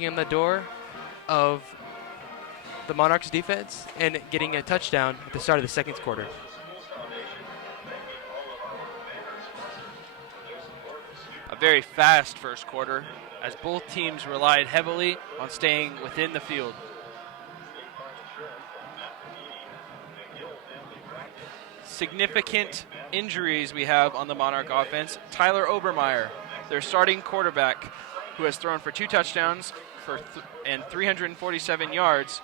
on the door of the Monarchs defense and getting a touchdown at the start of the second quarter. A very fast first quarter as both teams relied heavily on staying within the field. Significant injuries we have on the Monarch offense. Tyler Obermeyer, their starting quarterback, who has thrown for 2 touchdowns and 347 yards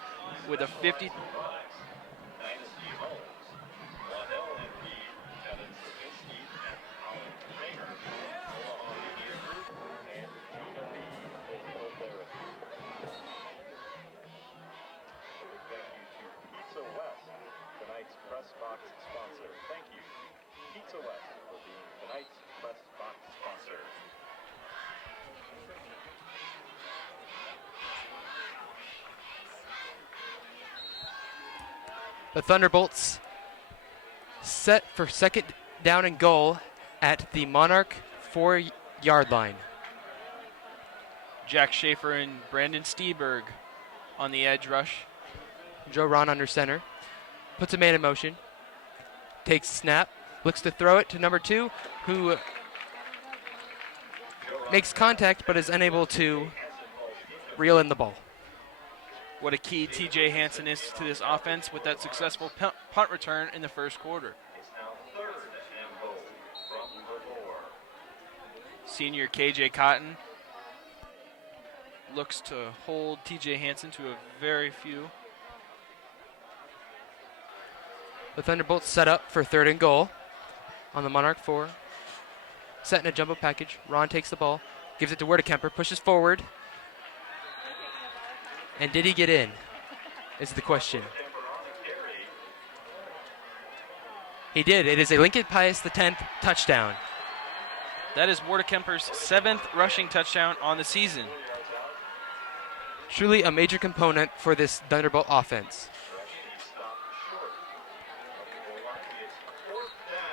with a 50. The Thunderbolts set for second down and goal at the Monarch 4-yard line. Jack Schaefer and Brandon Steberg on the edge rush. Joe Ron under center. Puts a man in motion. Takes snap. Looks to throw it to number 2, who makes contact but is unable to reel in the ball. What a key TJ Hansen is to this offense with that successful punt return in the first quarter. Senior KJ Cotton looks to hold TJ Hansen to a very few. The Thunderbolts set up for third and goal on the Monarch 4. Set in a jumbo package. Ron takes the ball, gives it to Werdekemper, pushes forward. And did he get in, is the question. He did. It is a Lincoln Pius X touchdown. That is Werdekemper's 7th rushing touchdown on the season. Truly a major component for this Thunderbolt offense.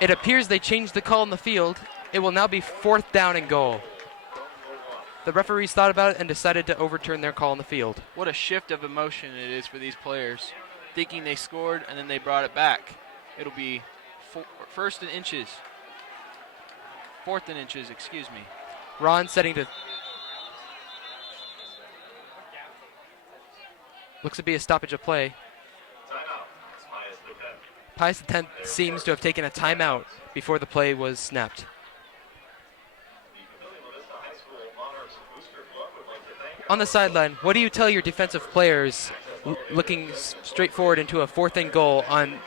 It appears they changed the call in the field. It will now be 4th down and goal. The referees thought about it and decided to overturn their call on the field. What a shift of emotion it is for these players, thinking they scored and then they brought it back. It'll be 4th and inches, excuse me. Ron setting to... Looks to be a stoppage of play. Pius X seems to have taken a timeout before the play was snapped. On the sideline, what do you tell your defensive players looking straight forward into a 4th and goal on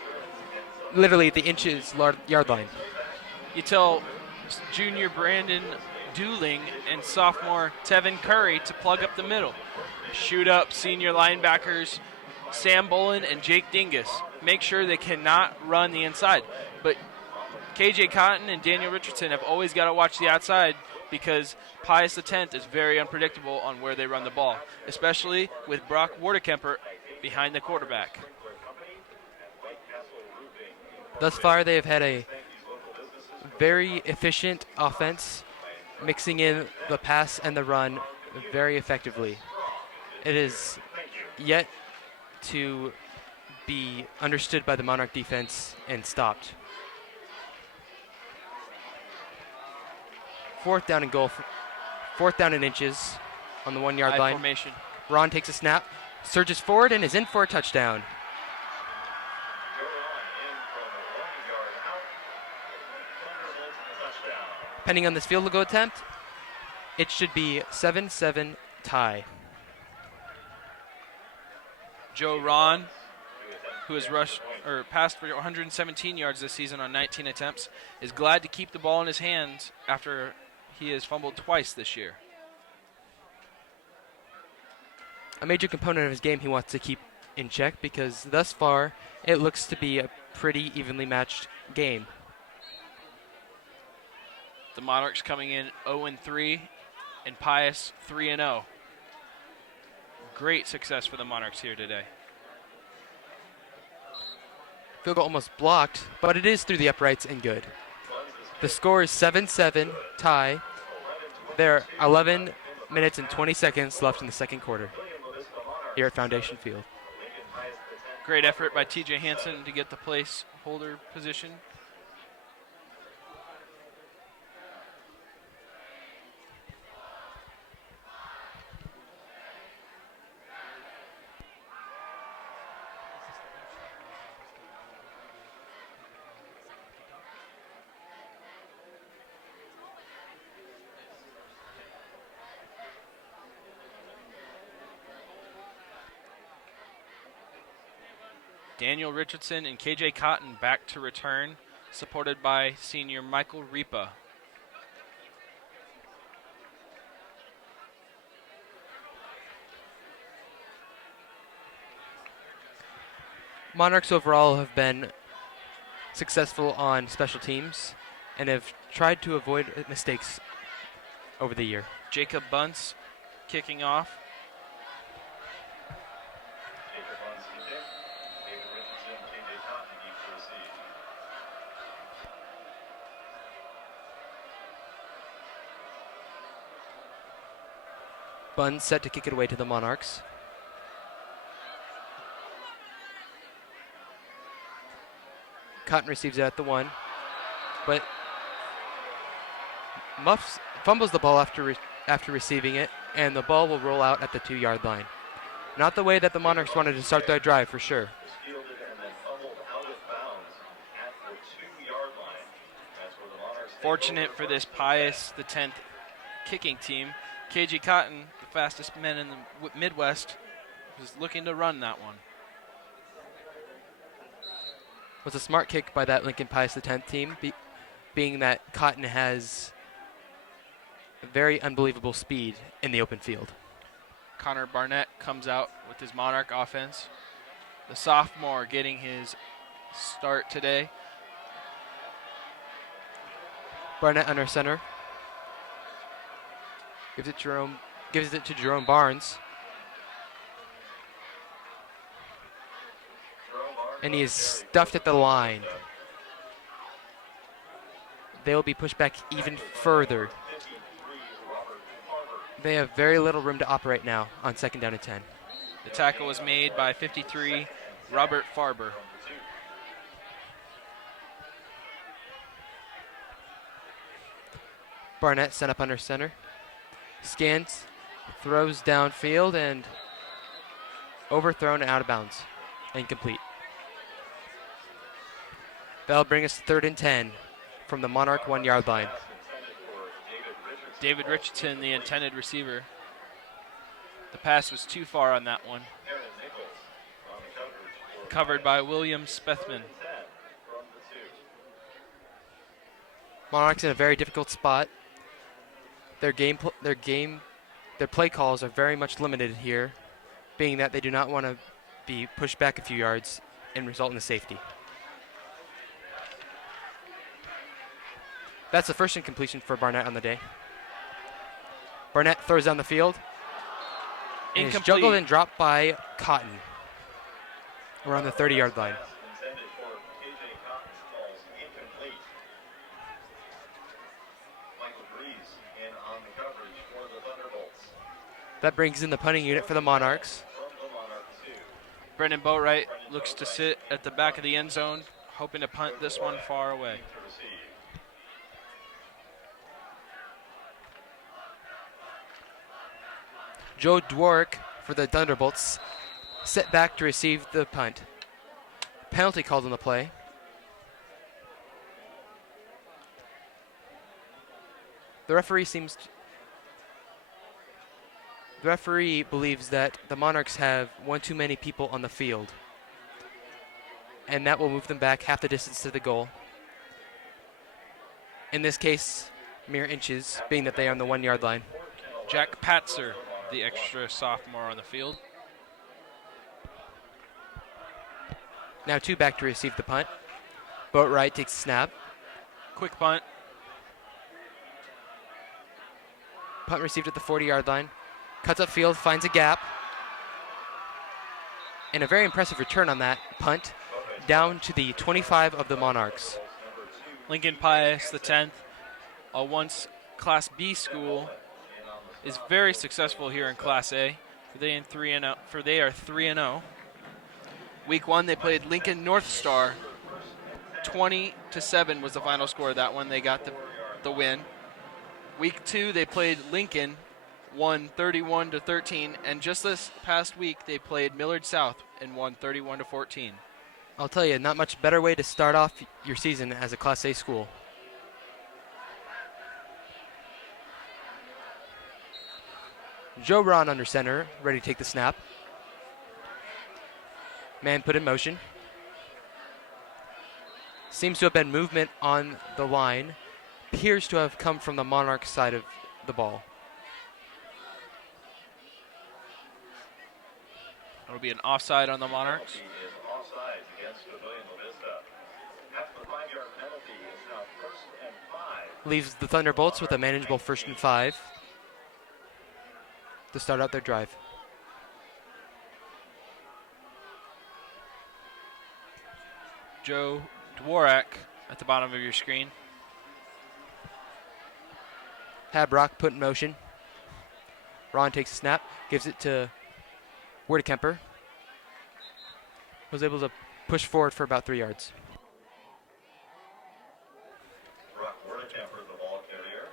literally the yard line? You tell junior Brandon Dooling and sophomore Tevin Curry to plug up the middle. Shoot up senior linebackers Sam Bolin and Jake Dingus. Make sure they cannot run the inside. But KJ Cotton and Daniel Richardson have always got to watch the outside because Pius X is very unpredictable on where they run the ball, especially with Brock Werdekemper behind the quarterback. Thus far, they have had a very efficient offense, mixing in the pass and the run very effectively. It is yet to be understood by the Monarch defense and stopped. 4th down and goal, 4th down and inches on the 1-yard line. Formation. Ron takes a snap, surges forward, and is in for a touchdown. Depending on this field goal attempt, it should be 7-7 tie. Joe Ron, who has passed for 117 yards this season on 19 attempts, is glad to keep the ball in his hands after he has fumbled twice this year. A major component of his game he wants to keep in check because thus far it looks to be a pretty evenly matched game. The Monarchs coming in 0-3 and Pius 3-0. Great success for the Monarchs here today. Field goal almost blocked, but it is through the uprights and good. The score is 7-7 tie. There are 11 minutes and 20 seconds left in the second quarter here at Foundation Field. Great effort by TJ Hansen to get the placeholder position. Daniel Richardson and KJ Cotton back to return, supported by senior Michael Ripa. Monarchs overall have been successful on special teams and have tried to avoid mistakes over the year. Jacob Bunce kicking off. Bunn set to kick it away to the Monarchs. Cotton receives it at the 1, but Muffs fumbles the ball after receiving it, and the ball will roll out at the 2-yard line. Not the way that the Monarchs wanted to start their drive, for sure. Fortunate for this Pius, the 10th kicking team, KJ Cotton, the fastest man in the Midwest, was looking to run that one. It was a smart kick by that Lincoln Pius the 10th team, being that Cotton has very unbelievable speed in the open field. Connor Barnett comes out with his Monarch offense. The sophomore getting his start today. Barnett under center. Gives it to Jerome Barnes. And he is stuffed at the line. They will be pushed back even further. They have very little room to operate now on 2nd down and 10. The tackle was made by 53, Robert Farber. Barnett sent up under center. Scans, throws downfield, and overthrown and out of bounds. Incomplete. That'll bring us to 3rd and 10 from the Monarch 1-yard line. David Richardson, the intended receiver. The pass was too far on that one. Covered by William Spethman. Monarchs in a very difficult spot. Their play calls are very much limited here, being that they do not want to be pushed back a few yards and result in a safety. That's the first incompletion for Barnett on the day. Barnett throws down the field. And is juggled and dropped by Cotton around the 30-yard line. That brings in the punting unit for the Monarchs. Brendan Boatwright looks to sit at the back of the end zone, hoping to punt this one far away. Joe Dworick for the Thunderbolts set back to receive the punt. Penalty called on the play. The referee believes that the Monarchs have one too many people on the field, and that will move them back half the distance to the goal. In this case, mere inches, being that they are on the 1-yard line. Jack Patzer, the extra sophomore on the field. Now 2 back to receive the punt. Boatwright takes the snap. Quick punt. Punt received at the 40-yard line. Cuts upfield, finds a gap. And a very impressive return on that punt down to the 25 of the Monarchs. Lincoln Pius, the 10th, a once Class B school, is very successful here in Class A. They are 3-0. Week 1 they played Lincoln North Star. 20-7 was the final score of that one. They got the win. Week 2 they played Lincoln, won 31-13, and just this past week they played Millard South and won 31-14. I'll tell you, not much better way to start off your season as a Class A school. Joe Ron under center, ready to take the snap. Man put in motion. Seems to have been movement on the line. Appears to have come from the Monarchs side of the ball. It'll be an offside on the Monarchs. Offside against Papillion La Vista. After the 5-yard penalty, it's now 1st and 5. Leaves the Thunderbolts with a manageable 1st and 5 to start out their drive. Joe Dworak at the bottom of your screen. Habrock put in motion. Ron takes a snap, gives it to Werdekemper. Was able to push forward for about 3 yards. Werdekemper, the ball carrier.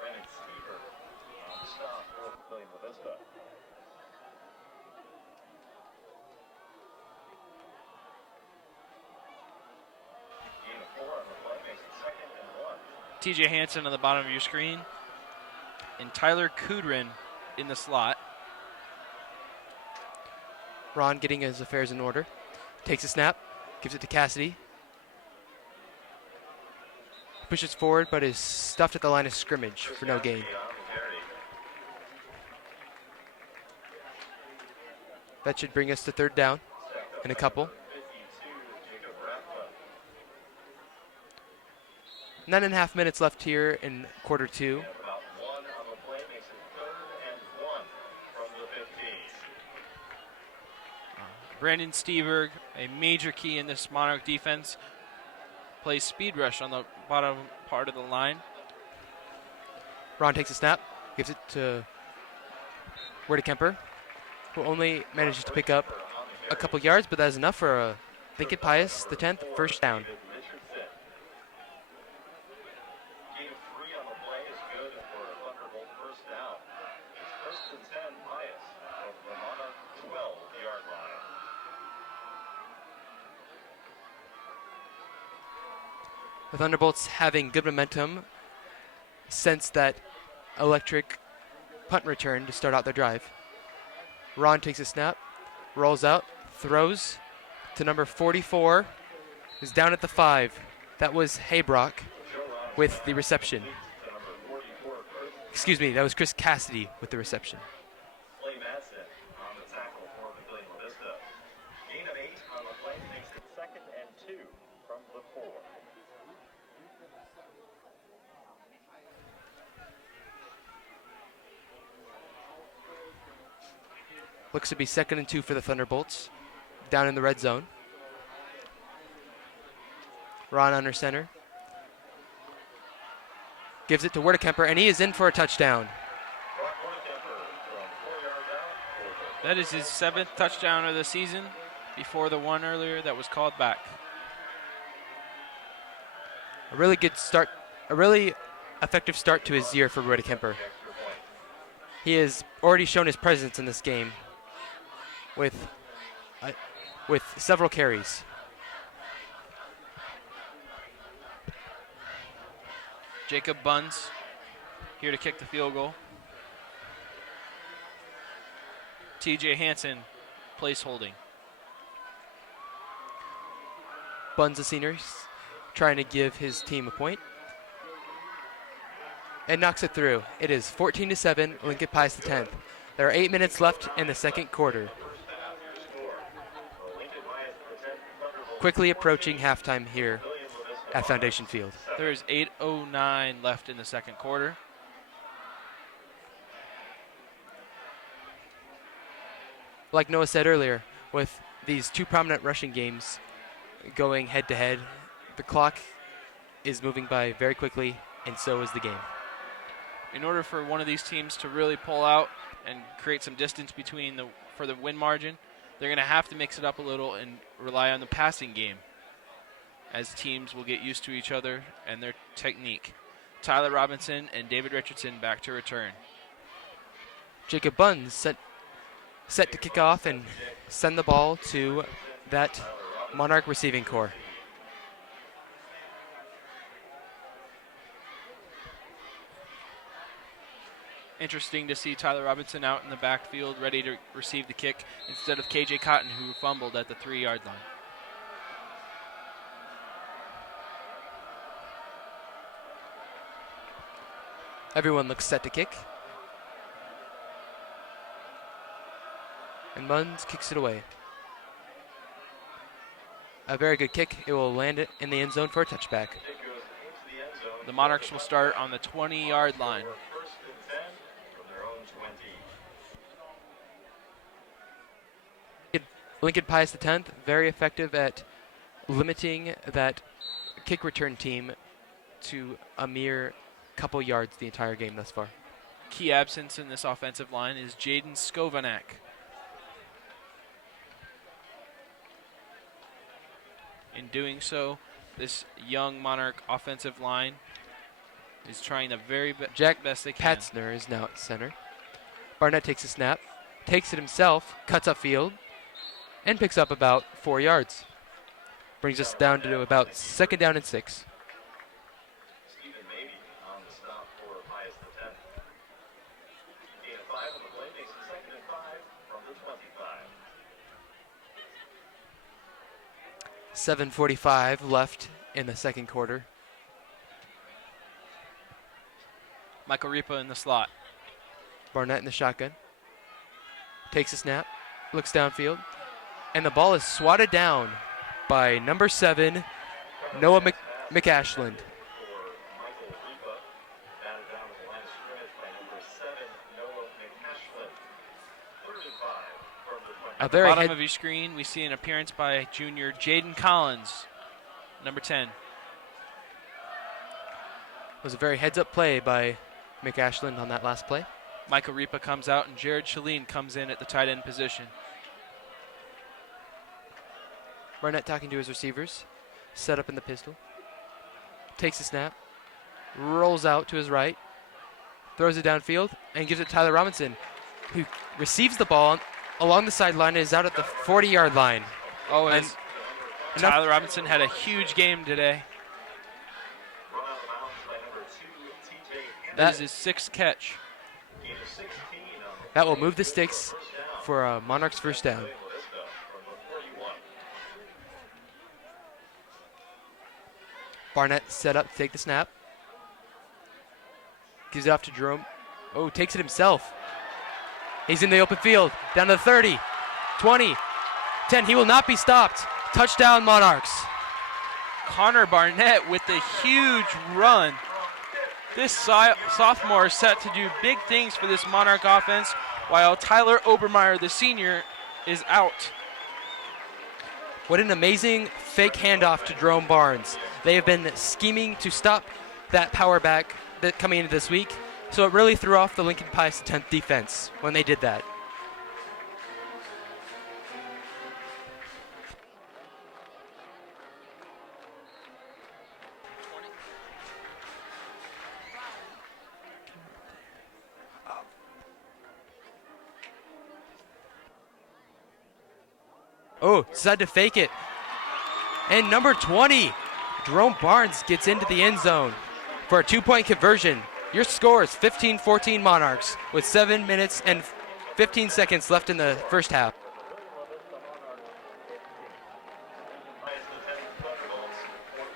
Brandon Stever on the stop for Papillion La Vista. Gain of 4 on the play makes it 2nd and 1. TJ Hansen on the bottom of your screen. And Tyler Kudrin in the slot. Ron getting his affairs in order. Takes a snap, gives it to Cassidy. Pushes forward, but is stuffed at the line of scrimmage for no gain. That should bring us to 3rd down in a couple. 9.5 minutes left here in quarter 2. About 1 on the play makes it 3rd and 1 from the 15. Brandon Steberg, a major key in this Monarch defense, plays speed rush on the bottom part of the line. Ron takes a snap, gives it to Werdekemper, who only manages to pick up a couple yards, but that is enough for a Lincoln Pius, the 10th, 1st down. Gain of 3 on the play is good for a Thunderbolt 1st down. It's 1st and 10 Pius over the Monarch 12-yard line. The Thunderbolts having good momentum since that electric punt return to start out their drive. Ron takes a snap, rolls out, throws to number 44, is down at the 5. That was Habrock with the reception. Excuse me, that was Chris Cassidy with the reception. Clay Madsen on the tackle for Papillion La Vista. Gain of 8 on the play makes it 2nd and 2 from the 4. Looks to be 2nd and 2 for the Thunderbolts, down in the red zone. Ron under center. Gives it to Werdekemper, and he is in for a touchdown. That is his 7th touchdown of the season, before the one earlier that was called back. A really good start, a really effective start to his year for Werdekemper. He has already shown his presence in this game with several carries. Jacob Buns here to kick the field goal. TJ Hansen place holding. Buns, the senior, trying to give his team a point. And knocks it through. It is 14-7, Lincoln Pius the 10th. There are 8 minutes left in the 2nd quarter. Quickly approaching halftime here at Foundation Field. There is 8:09 left in the 2nd quarter. Like Noah said earlier, with these 2 prominent rushing games going head-to-head, the clock is moving by very quickly and so is the game. In order for one of these teams to really pull out and create some distance for the win margin, they're going to have to mix it up a little and rely on the passing game, as teams will get used to each other and their technique. Tyler Robinson and David Richardson back to return. Jacob Buns set to kick off and send the ball to that Monarch receiving core. Interesting to see Tyler Robinson out in the backfield ready to receive the kick instead of KJ Cotton, who fumbled at the 3-yard line. Everyone looks set to kick. And Buns kicks it away. A very good kick. It will land it in the end zone for a touchback. The Monarchs will start on the 20-yard line. First and 10 from their own 20. Lincoln Pius X, very effective at limiting that kick return team to a mere couple yards the entire game thus far. Key absence in this offensive line is Jaden Skovanak. In doing so, this young Monarch offensive line is trying the very best they can. Patzner is now at center. Barnett takes a snap, takes it himself, cuts upfield, and picks up about 4 yards. Brings us down to about 2nd down and 6. Stephen Mabey on the stop for Pius X. Gain of 5 on the play makes it 2nd and 5 from the 25. 7:45 left in the second quarter. Michael Ripa in the slot. Barnett in the shotgun. Takes a snap, looks downfield, and the ball is swatted down by number 7, Noah McAshland. For Michael Ripa, batted down to the line of scrimmage by number 7, Noah McAshland. 3rd and 5 from the 20. A At the very bottom of your screen, we see an appearance by junior Jaden Collins, number 10. was a very heads-up play by McAshland on that last play. Michael Ripa comes out, and Jared Shalene comes in at the tight end position. Barnett talking to his receivers, set up in the pistol, takes a snap, rolls out to his right, throws it downfield, and gives it to Tyler Robinson, who receives the ball along the sideline and is out at the 40-yard line. Oh, And and Tyler Robinson had a huge game today. Run out of bounds by number 2, TJ Henderson. That is his 6th catch. Gain of 16 on the That will move the sticks for a Monarchs first down. La Vista from the 41. Barnett set up to take the snap. Gives it off to Jerome. Oh, takes it himself. He's in the open field. Down to the 30, 20, 10. He will not be stopped. Touchdown, Monarchs. Connor Barnett with the huge run. This sophomore is set to do big things for this Monarch offense, while Tyler Obermeyer, the senior, is out. What an amazing fake handoff to Jerome Barnes. They have been scheming to stop that power back that coming into this week, so it really threw off the Lincoln Pius 10th defense when they did that. Oh, decided to fake it. And number 20, Jerome Barnes gets into the end zone for a 2-point conversion. Your score is 15-14 Monarchs with 7 minutes and 15 seconds left in the first half. Pius X, Thunderbolts, 14.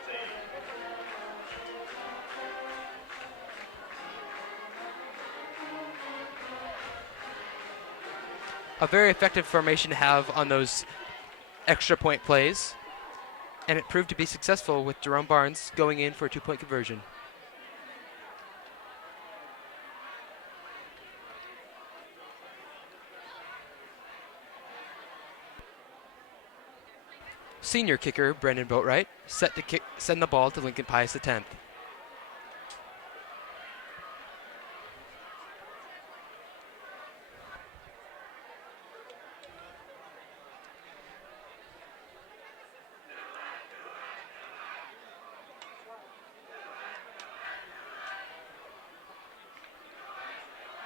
A very effective formation to have on those extra point plays, and it proved to be successful with Jerome Barnes going in for a 2-point conversion. Senior kicker Brendan Boatwright set to send the ball to Lincoln Pius X.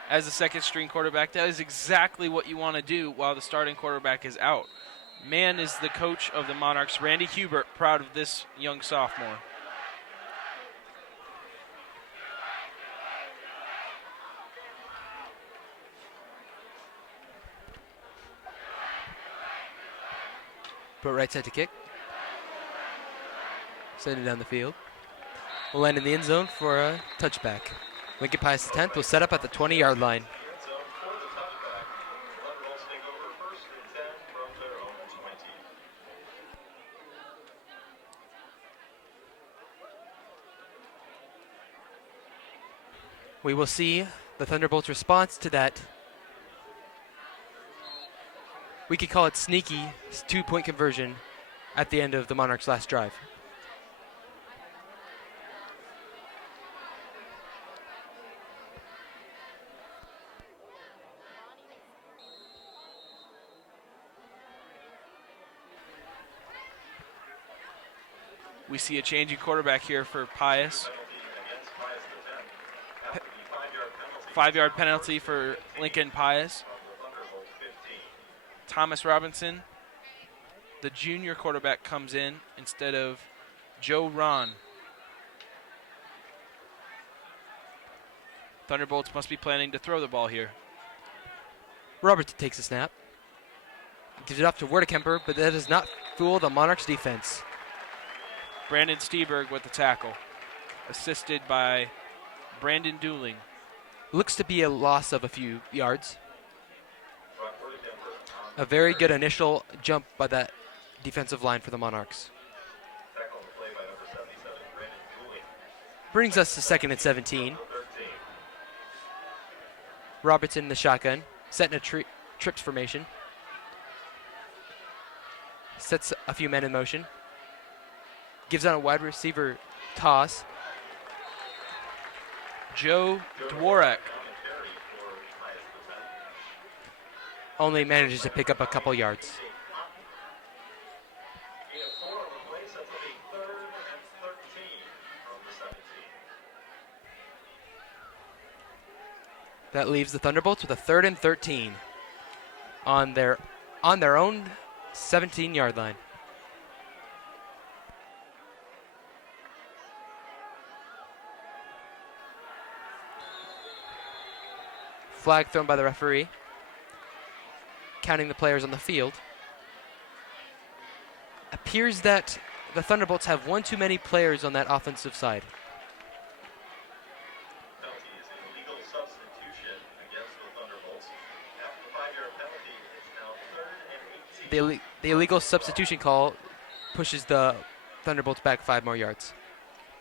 as a second string quarterback. That is exactly what you want to do while the starting quarterback is out. Man is the coach of the Monarchs, Randy Hubert, proud of this young sophomore. Put right side to kick. Send it down the field. Will land in the end zone for a touchback. Lincoln Pius the 10th will set up at the 20-yard line. End zone for the touchback. Thunderbolts take over 1st and 10 from their own 20. We will see the Thunderbolts' response to that. We could call it sneaky 2-point conversion at the end of the Monarchs' last drive. We see a changing quarterback here for Pius. Against Pius the 10th. After the 5-yard penalty 5-yard penalty for Lincoln Pius. from the Thunderbolt 15. Thomas Robinson, the junior quarterback, comes in instead of Joe Ron. Thunderbolts must be planning to throw the ball here. Robertson takes a snap. Gives it up to Werdekemper, but that does not fool the Monarchs defense. Brandon Steberg with the tackle, assisted by Brandon Dooling. Looks to be a loss of a few yards. Brock Werdekemper on A very good initial jump by that defensive line for the Monarchs. tackle on the play by number 77, Brandon Dooley. Brings us to 2nd and 17. 13. Robertson in the shotgun, setting a trips formation. Sets a few men in motion. Gives out a wide receiver toss. Joe Dworak Down and carry for Pius the 10th. Only manages to pick up a couple yards. Gain of 4 on the play, sets up a 3rd and 13 from the 17. That leaves the Thunderbolts with a 3rd and 13 on their own 17-yard line. Flag thrown by the referee, counting the players on the field. Appears that the Thunderbolts have one too many players on that offensive side. Penalty is an illegal substitution against the Thunderbolts. After the 5-yard penalty, it's now 3rd and 18. The illegal substitution call pushes the Thunderbolts back 5 more yards.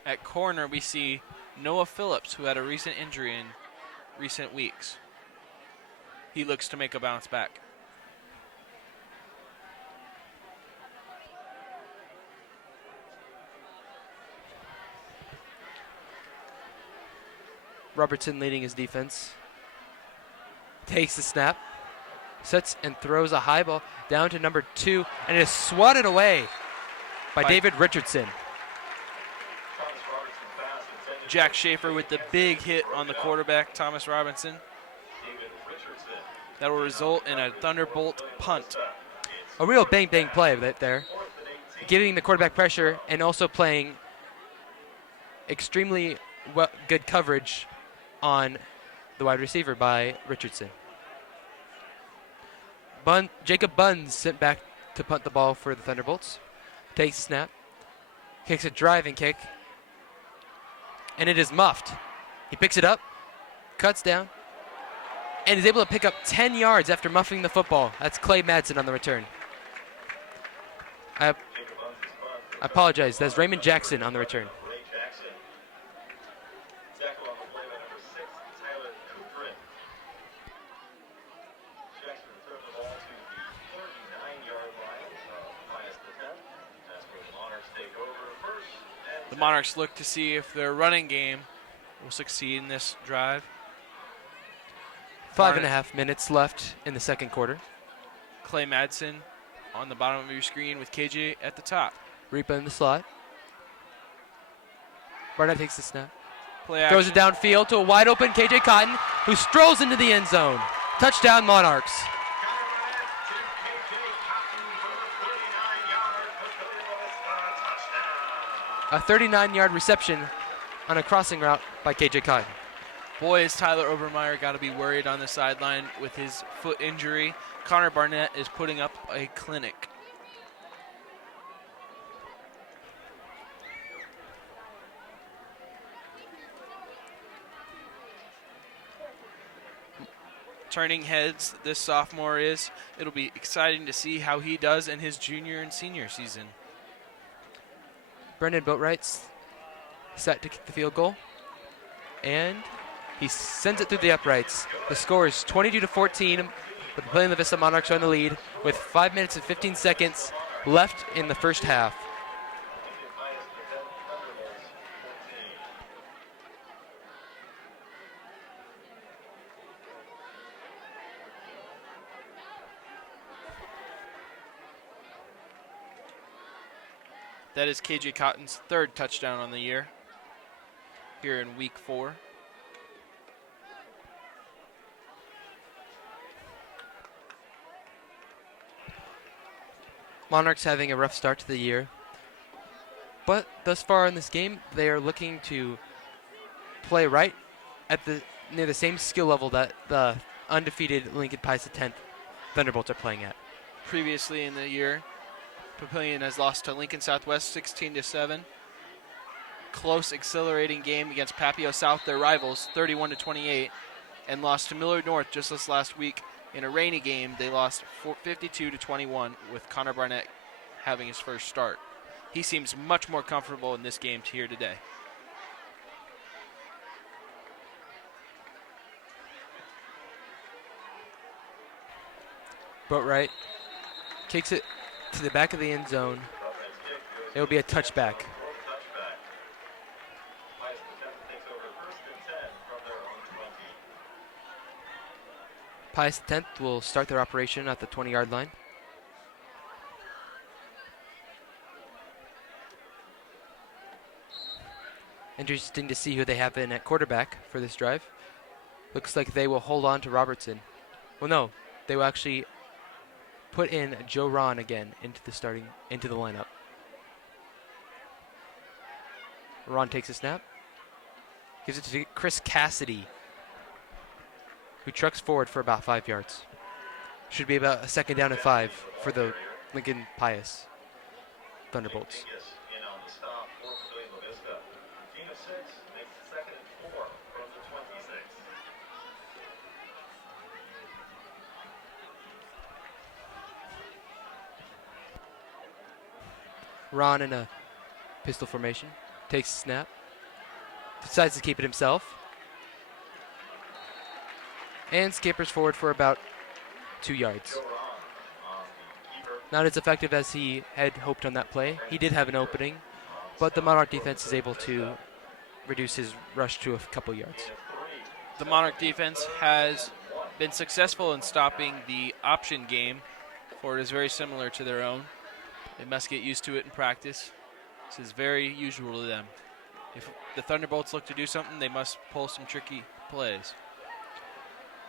At corner, we see Noah Phillips, who had a recent injury in recent weeks. He looks to make a bounce back. Robertson leading his defense. Takes the snap. Sets and throws a high ball down to number 2, and it is swatted away by David Richardson. Thomas Robertson's pass intended Jack Schaefer with the big hit on the quarterback, Thomas Robinson. David Richardson. That will result in a Thunderbolt punt. A real bang-bang play right there. 4th and 18. Giving the quarterback pressure and also playing extremely good coverage on the wide receiver by Richardson. Jacob Buns sent back to punt the ball for the Thunderbolts. Takes the snap. Kicks a driving kick. And it is muffed. He picks it up. Cuts down. And is able to pick up 10 yards after muffing the football. That's Clay Madsen on the return. I Jacob Buns' punt. apologize. That's Raymond Jackson on the return. Ray Jackson. Tackle on the play by number 6, Tyler Kudrin. Jackson returned the ball to the 39-yard line of Pius the 10th. That's where the Monarchs take over 1st and The Monarchs look to see if their running game will succeed in this drive. 5.5 minutes left in the second quarter. Clay Madsen on the bottom of your screen with KJ at the top. Reaper in the slot. Barnett takes the snap. Play Throws action. it downfield to a wide open KJ Cotton. who strolls into the end zone. Touchdown, Monarchs. A 39-yard reception on a crossing route by KJ Cotton. Boy, is Tyler Obermeyer got to be worried on the sideline with his foot injury. Connor Barnett is putting up a clinic. Turning heads, this sophomore is. It'll be exciting to see how he does in his junior and senior season. Brendan Boatwright's set to kick the field goal. And he sends it through the uprights. The score is 22-14. The Papillion La Vista Monarchs are in the lead with 5 minutes and 15 seconds left in the first half. That is KJ Cotton's third touchdown on the year here in week 4. Monarchs having a rough start to the year, but thus far in this game, they are looking to play right at near the same skill level that the undefeated Lincoln Pius X Thunderbolts are playing at. Previously in the year, Papillion has lost to Lincoln Southwest 16-7. Close, exhilarating game against Papio South, their rivals, 31-28, and lost to Millard North just this last week. In a rainy game, they lost 52-21 with Connor Barnett having his first start. He seems much more comfortable in this game here today. Boatwright kicks it to the back of the end zone. It will be a touchback. Pius X will start their operation at the 20-yard line. Interesting to see who they have in at quarterback for this drive. Looks like they will hold on to Robertson. Well, no, they will actually put in Joe Ron again into the lineup. Ron takes a snap, gives it to Chris Cassidy, who trucks forward for about 5 yards. Should be about a 2nd down and 5 for the Lincoln Pius Thunderbolts. Ron in a pistol formation, takes a snap, decides to keep it himself, and scampers forward for about 2 yards. Not as effective as he had hoped on that play. He did have an opening, but the Monarch defense is able to reduce his rush to a couple yards. The Monarch defense has been successful in stopping the option game, for it is very similar to their own. They must get used to it in practice. This is very usual to them. If the Thunderbolts look to do something, they must pull some tricky plays.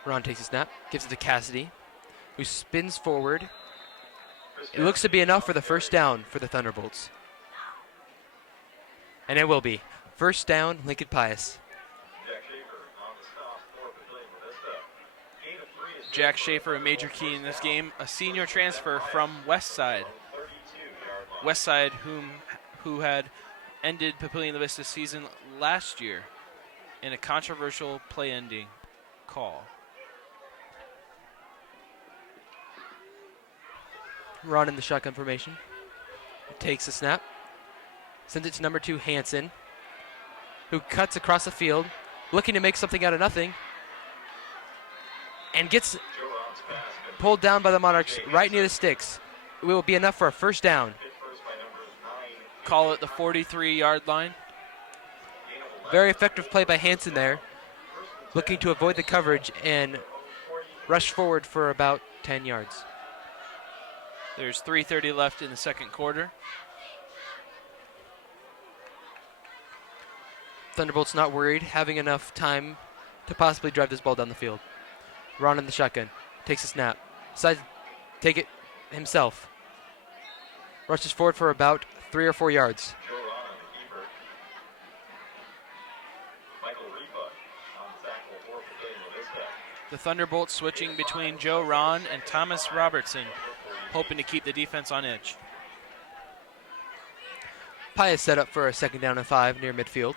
Ron takes a snap, gives it to Cassidy, who spins forward. It looks to be enough for the first down for the Thunderbolts. And it will be. First down, Lincoln Pius. Jack Schaefer, a major key in this game, a senior transfer from Westside. Westside, who had ended Papillion La Vista's season last year in a controversial play-ending call. Ron in the shotgun formation. Takes a snap. Sends it to number 2, Hansen, who cuts across the field, looking to make something out of nothing, and gets pulled down by the Monarchs right near the sticks. It will be enough for a first down. Call it the 43-yard line. Very effective play by Hansen there, looking to avoid the coverage and rush forward for about 10 yards. There's 3:30 left in the second quarter. Thunderbolts not worried, having enough time to possibly drive this ball down the field. Ron in the shotgun. Takes a snap. Decides to take it himself. Rushes forward for about 3 or 4 yards. Joe Ron, the keeper. Michael Ripa on tackle for Papillion La Vista. The Thunderbolts switching between Joe Ron and Thomas Robertson, hoping to keep the defense on edge. Pius set up for a 2nd down and 5 near midfield.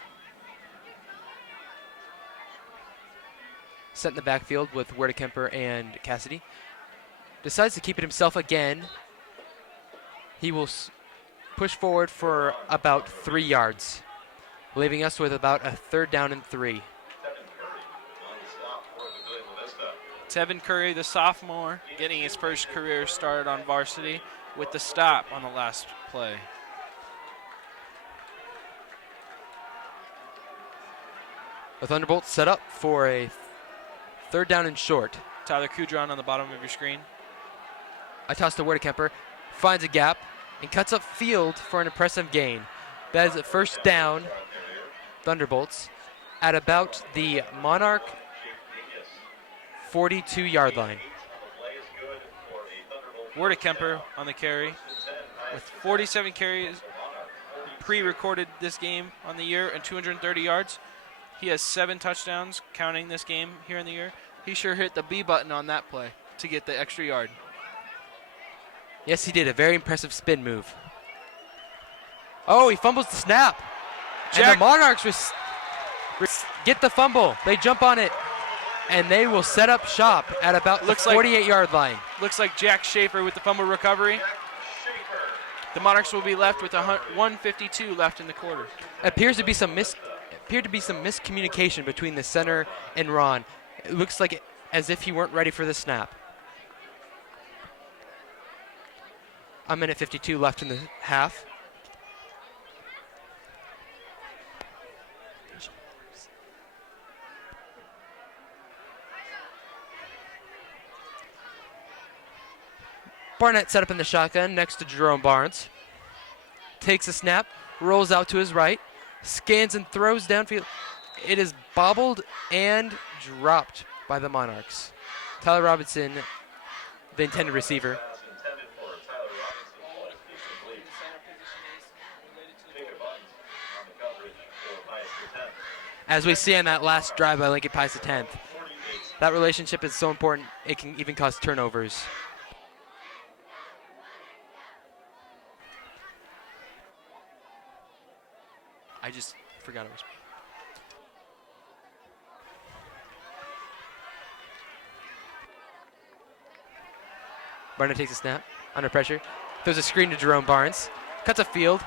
Set in the backfield with Werdekemper and Cassidy. Decides to keep it himself again. He will push forward for about 3 yards, leaving us with about a 3rd down and 3. Tevin Curry, the sophomore, getting his first career start on varsity with the stop on the last play. The Thunderbolts set up for a 3rd down and short. Tyler Kudron on the bottom of your screen. I toss to Werdekemper, finds a gap, and cuts up field for an impressive gain. That is a 1st down, Thunderbolts, at about the Monarch 42-yard line. Werdekemper on the carry with 47 carries, pre-recorded this game on the year, and 230 yards. He has 7 touchdowns counting this game here in the year. He sure hit the B button on that play to get the extra yard. Yes, he did. A very impressive spin move. Oh, he fumbles the snap. And the Monarchs get the fumble. They jump on it, and they will set up shop at about the 48-yard line. Looks like Jack Schaefer with the fumble recovery. The Monarchs will be left with 1:52 left in the quarter. Appeared to be some miscommunication between the center and Ron. It looks like as if he weren't ready for the snap. A minute 52 left in the half. Barnett set up in the shotgun next to Jerome Barnes. Takes a snap, rolls out to his right, scans and throws downfield. It is bobbled and dropped by the Monarchs. Tyler Robinson, the intended receiver. As we see on that last drive by Lincoln Pius X, that relationship is so important, it can even cause turnovers. I just forgot it was. Barnett takes a snap, under pressure, throws a screen to Jerome Barnes, cuts a field,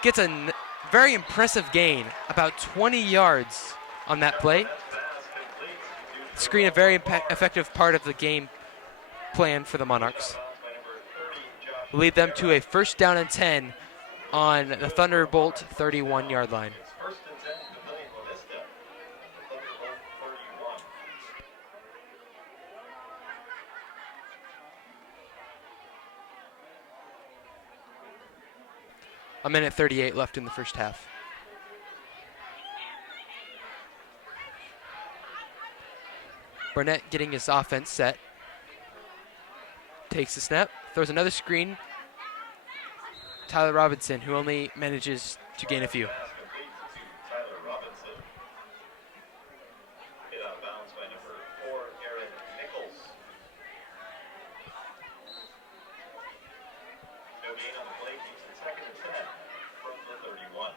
gets a very impressive gain, about 20 yards on that play. Screen, a very effective part of the game plan for the Monarchs. Lead them to a 1st down and 10 on the Thunderbolt 31-yard line. A minute 38 left in the first half. Barnett getting his offense set. Takes the snap, throws another screen. Tyler Robinson, who only manages to gain a few. Tyler Robinson. Hit out of bounds by number 4, Aaron Nichols. No gain on the play, keeps it 2nd and 10 from the 31.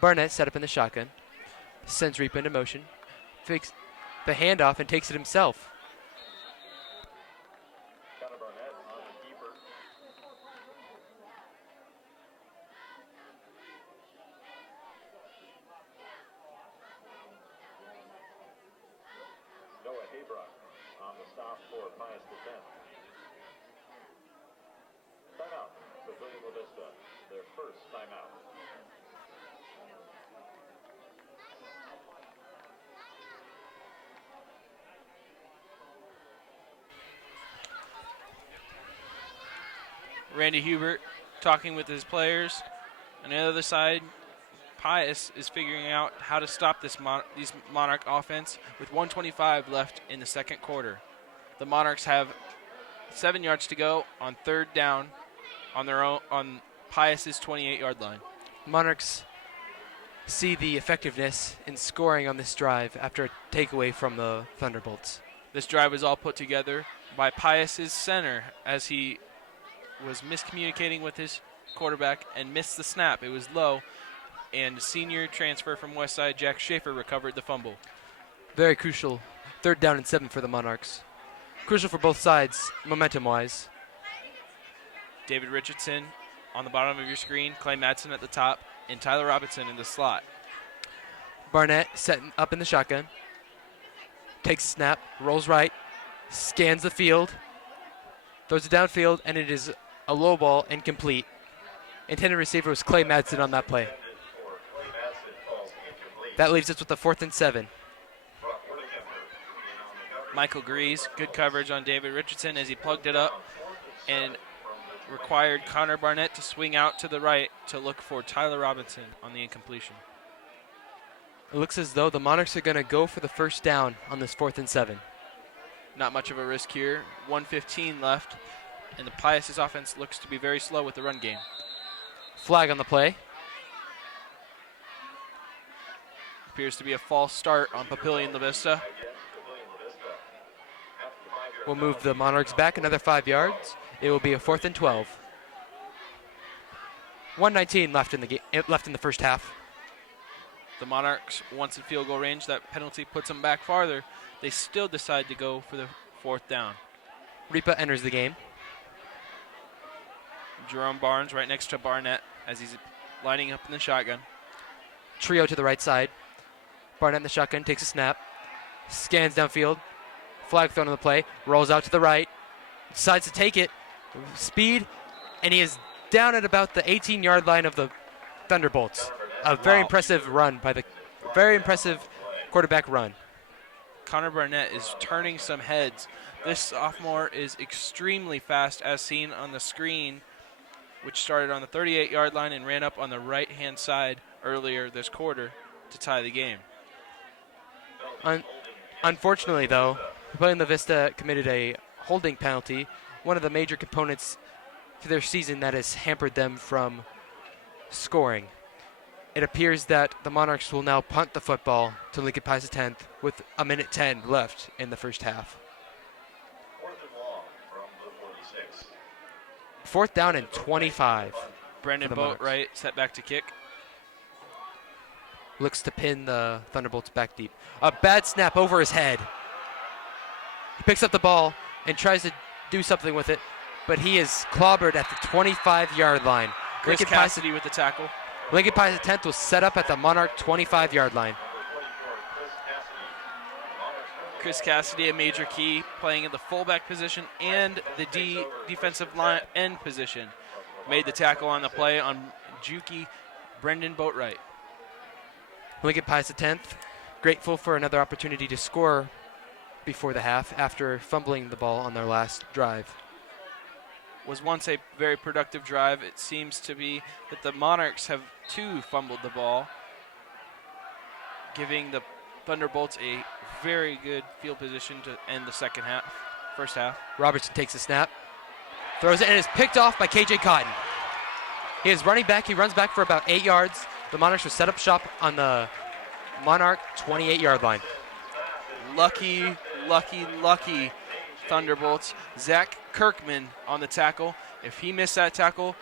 Barnett set up in the shotgun. Sends Reap into motion. Fakes the handoff and takes it himself. Connor Barnett on the keeper. Noah Haybrock on the stop for Pius X. Timeout. Papillion La Vista, their first timeout. Randy Hubert talking with his players. On the other side, Pius is figuring out how to stop these Monarch offense with 1:25 left in the second quarter. The Monarchs have 7 yards to go on third down on their own on Pius's 28-yard line. Monarchs see the effectiveness in scoring on this drive after a takeaway from the Thunderbolts. This drive was all put together by Pius's center as he was miscommunicating with his quarterback and missed the snap. It was low, and senior transfer from Westside, Jack Schaefer, recovered the fumble. Very crucial. 3rd down and 7 for the Monarchs. Crucial for both sides, momentum-wise. David Richardson on the bottom of your screen, Clay Madsen at the top, and Tyler Robinson in the slot. Barnett setting up in the shotgun. Takes a snap, rolls right, scans the field, throws it downfield, and it is a low ball, incomplete. Intended receiver was Clay Madsen on that play. That leaves us with the 4th and 7. Michael Grease, good coverage on David Richardson as he plugged it up and required Connor Barnett to swing out to the right to look for Tyler Robinson on the incompletion. It looks as though the Monarchs are going to go for the 1st down on this 4th and 7. Not much of a risk here. 1:15 left, and the Pius's offense looks to be very slow with the run game. Flag on the play. Appears to be a false start on Papillion La Vista. We'll move the Monarchs back another 5 yards. It will be a 4th and 12. 1:19 left in the first half. The Monarchs, once in field goal range, that penalty puts them back farther. They still decide to go for the 4th down. Ripa enters the game. Jerome Barnes right next to Barnett as he's lining up in the shotgun. Trio to the right side. Barnett in the shotgun, takes a snap, scans downfield, flag thrown on the play, rolls out to the right, decides to take it, speed, and he is down at about the 18-yard line of the Thunderbolts. A very impressive run by the, very impressive quarterback run. Connor Barnett is turning some heads. This sophomore is extremely fast as seen on the screen, which started on the 38-yard line and ran up on the right-hand side earlier this quarter to tie the game. Unfortunately, though, Papillion La Vista committed a holding penalty, one of the major components to their season that has hampered them from scoring. It appears that the Monarchs will now punt the football to Lincoln Pius X with 1:10 left in the first half. 4th down and 25. Brendan Boatwright set back to kick. Looks to pin the Thunderbolts back deep. A bad snap over his head. He picks up the ball and tries to do something with it, but he is clobbered at the 25-yard line. Chris Cassidy with the tackle. Lincoln Pius X was set up at the Monarch 25-yard line. Chris Cassidy, a major key, playing in the fullback position and the defensive line end position. Made the tackle on the play on Juki Brendan Boatwright. Lincoln Pius X, grateful for another opportunity to score before the half after fumbling the ball on their last drive. Was once a very productive drive. It seems to be that the Monarchs have fumbled the ball, giving the Thunderbolts a very good field position to end the first half. Robertson takes the snap, throws it, and is picked off by KJ Cotton. He is running back. He runs back for about 8 yards. The Monarchs will set up shop on the Monarch 28-yard line. Lucky Thunderbolts. Zach Kirkman on the tackle. If he missed that tackle,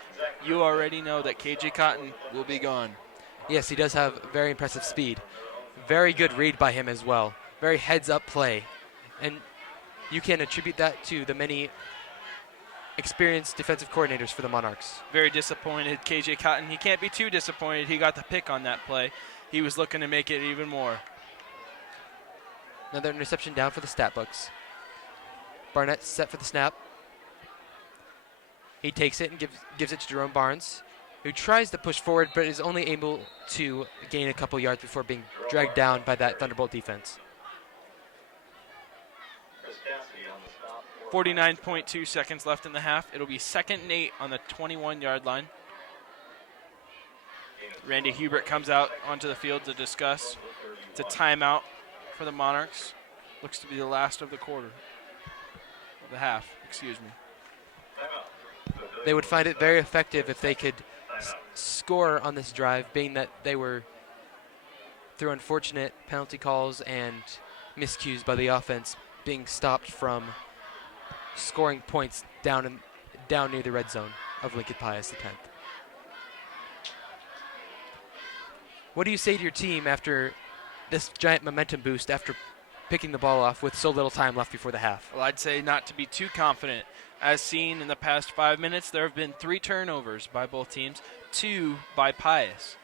you already know that KJ Cotton will be gone. Yes, he does have very impressive speed. Very good read by him as well. Very heads-up play. And you can attribute that to the many experienced defensive coordinators for the Monarchs. Very disappointed, KJ Cotton. He can't be too disappointed. He got the pick on that play. He was looking to make it even more. Another interception down for the stat books. Barnett set for the snap. He takes it and gives it to Jerome Barnes, who tries to push forward but is only able to gain a couple yards before being dragged down by that Thunderbolt defense. 49.2 seconds left in the half. It'll be 2nd and 8 on the 21-yard line. Randy Hubert comes out onto the field to discuss. It's a timeout for the Monarchs. Looks to be the last of the quarter. The half, excuse me. They would find it very effective if they could score on this drive, being that they were, through unfortunate penalty calls and miscues by the offense, being stopped from scoring points down near the red zone of Lincoln Pius X. What do you say to your team after this giant momentum boost after picking the ball off with so little time left before the half? Well, I'd say not to be too confident. As seen in the past 5 minutes, there have been 3 turnovers by both teams, 2 by Pius.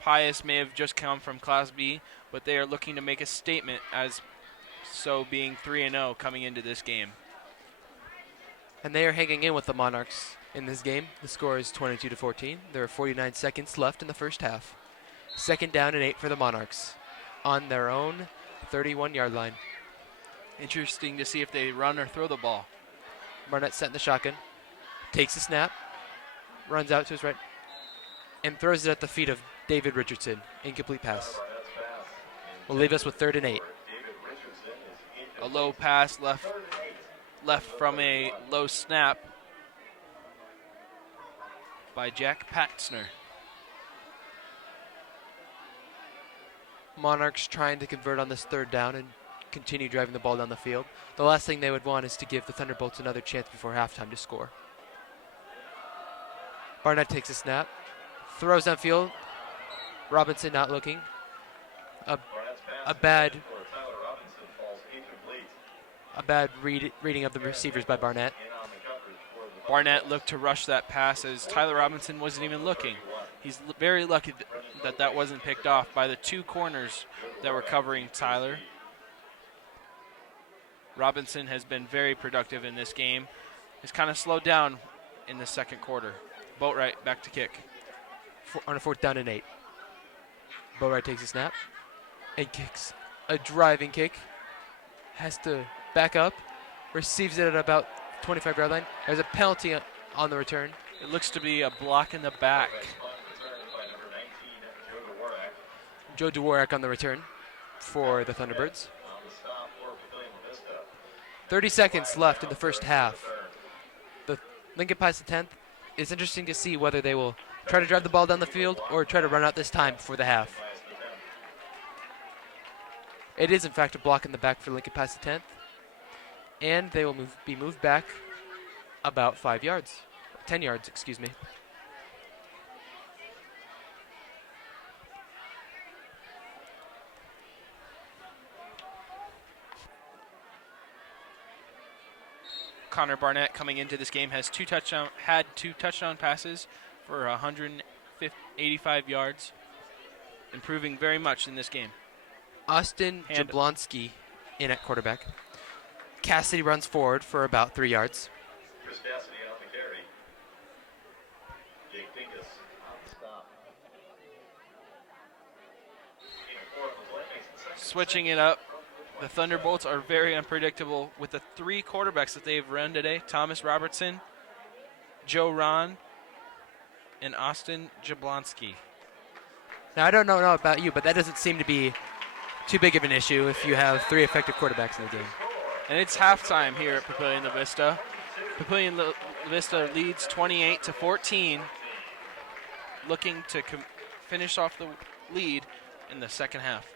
Pius may have just come from Class B, but they are looking to make a statement as so being 3-0 coming into this game. And they are hanging in with the Monarchs in this game. The score is 22-14. There are 49 seconds left in the first half. 2nd down and 8 for the Monarchs on their own 31-yard line. Interesting to see if they run or throw the ball. Barnett set in the shotgun, takes a snap, runs out to his right, and throws it at the feet of David Richardson. Incomplete pass. Will leave us with 3rd and 8. A low pass left from a low snap by Jack Patzner. Monarchs trying to convert on this 3rd down and continue driving the ball down the field. The last thing they would want is to give the Thunderbolts another chance before halftime to score. Barnett takes a snap, throws downfield. Robinson not looking. A bad reading of the receivers by Barnett. Barnett looked to rush that pass as Tyler Robinson wasn't even looking. He's very lucky that wasn't picked off by the 2 corners that were covering Tyler. Robinson has been very productive in this game. He's kind of slowed down in the 2nd quarter. Boatwright back to kick. On a 4th down and 8. Boatwright takes a snap and kicks a driving kick. Has to back up. Receives it at about 25-yard line. There's a penalty on the return. It looks to be a block in the back. Joe Dvorak on the return for the Thunderbirds. 30 seconds left in the first half. The Lincoln Pius X, it's interesting to see whether they will try to drive the ball down the field or try to run out this time before the half. It is, in fact, a block in the back for Lincoln Pius X, and they will be moved back about 5 yards. 10 yards, excuse me. Connor Barnett coming into this game had 2 touchdown passes for 185 yards, improving very much in this game. Austin Jablonski in at quarterback. Cassidy runs forward for about 3 yards. Chris Cassidy on the carry. Jake Dingus on the stop. Switching it up, the Thunderbolts are very unpredictable with the 3 quarterbacks that they've run today. Thomas Robertson, Joe Ron, and Austin Jablonski. Now, I don't know about you, but that doesn't seem to be too big of an issue if you have 3 effective quarterbacks in the game. And it's halftime here at Papillion La Vista. Papillion La Vista leads 28-14, looking to finish off the lead in the second half.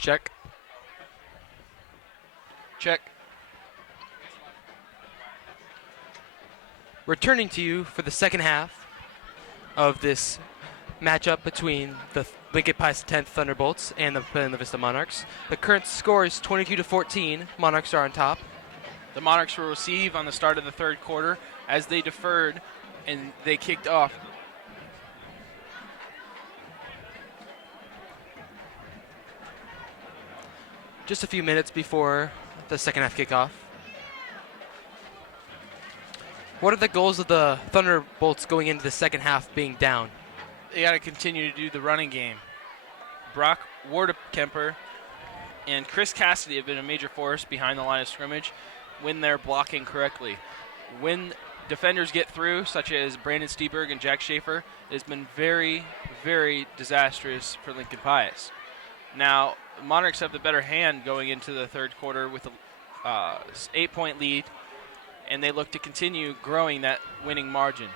Check. Check. Returning to you for the second half of this matchup between the Lincoln Pius 10th Thunderbolts and the Papillion La Vista Monarchs. The current score is 22-14. Monarchs are on top. The Monarchs will receive on the start of the third quarter as they deferred and they kicked off. Just a few minutes before the second half kickoff. What are the goals of the Thunderbolts going into the second half being down? They got to continue to do the running game. Brock Wardekemper and Chris Cassidy have been a major force behind the line of scrimmage when they're blocking correctly. When defenders get through, such as Brandon Steberg and Jack Schaefer, it has been very, very disastrous for Lincoln Pius. Now, the Monarchs have the better hand going into the third quarter with a 8-point lead, and they look to continue growing that winning margin.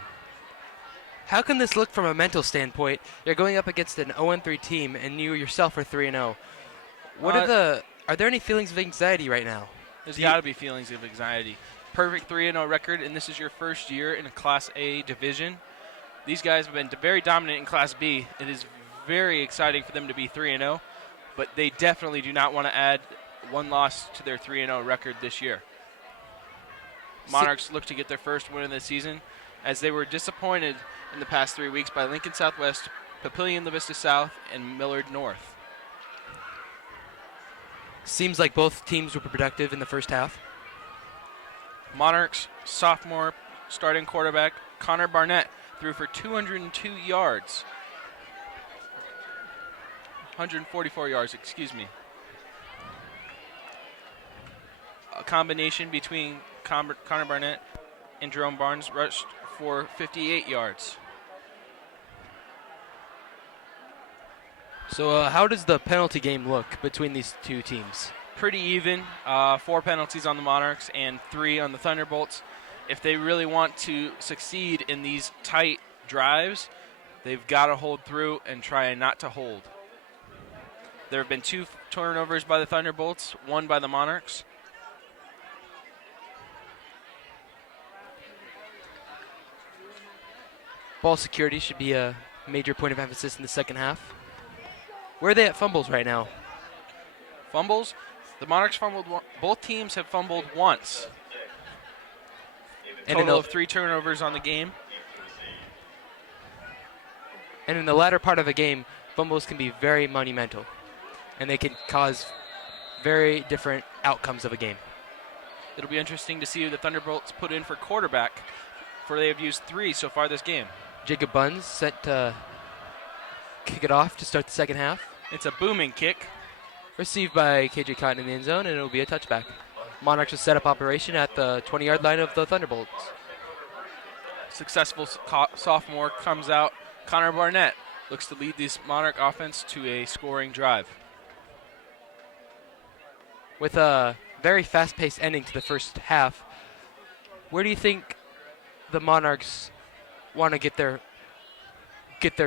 How can this look from a mental standpoint? You're going up against an 0-3 team, and you yourself are 3-0. Are there any feelings of anxiety right now? There's got to be feelings of anxiety. Perfect 3-0 record, and this is your first year in a Class A division. These guys have been very dominant in Class B. It is very exciting for them to be 3-0, but they definitely do not want to add one loss to their 3-0 record this year. Monarchs look to get their first win of the season, as they were disappointed in the past 3 weeks by Lincoln Southwest, Papillion La Vista South, and Millard North. Seems like both teams were productive in the first half. Monarchs sophomore starting quarterback Connor Barnett threw for 202 yards. 144 yards, excuse me. A combination between Connor Barnett and Jerome Barnes rushed for 58 yards. So how does the penalty game look between these two teams? Pretty even. 4 penalties on the Monarchs and 3 on the Thunderbolts. If they really want to succeed in these tight drives, they've got to hold through and try not to hold. There have been 2 turnovers by the Thunderbolts, 1 by the Monarchs. Ball security should be a major point of emphasis in the second half. Where are they at fumbles right now? Fumbles? The Monarchs fumbled. Both teams have fumbled once. And Total of 3 turnovers on the game. And in the latter part of a game, fumbles can be very monumental, and they can cause very different outcomes of a game. It'll be interesting to see who the Thunderbolts put in for quarterback, for they have used 3 so far this game. Jacob Buns set to kick it off to start the second half. It's a booming kick. Received by KJ Cotton in the end zone, and it'll be a touchback. Monarchs will set up operation at the 20-yard line of the Thunderbolts. Successful sophomore comes out. Connor Barnett looks to lead this Monarch offense to a scoring drive. With a very fast-paced ending to the first half, where do you think the Monarchs want to get their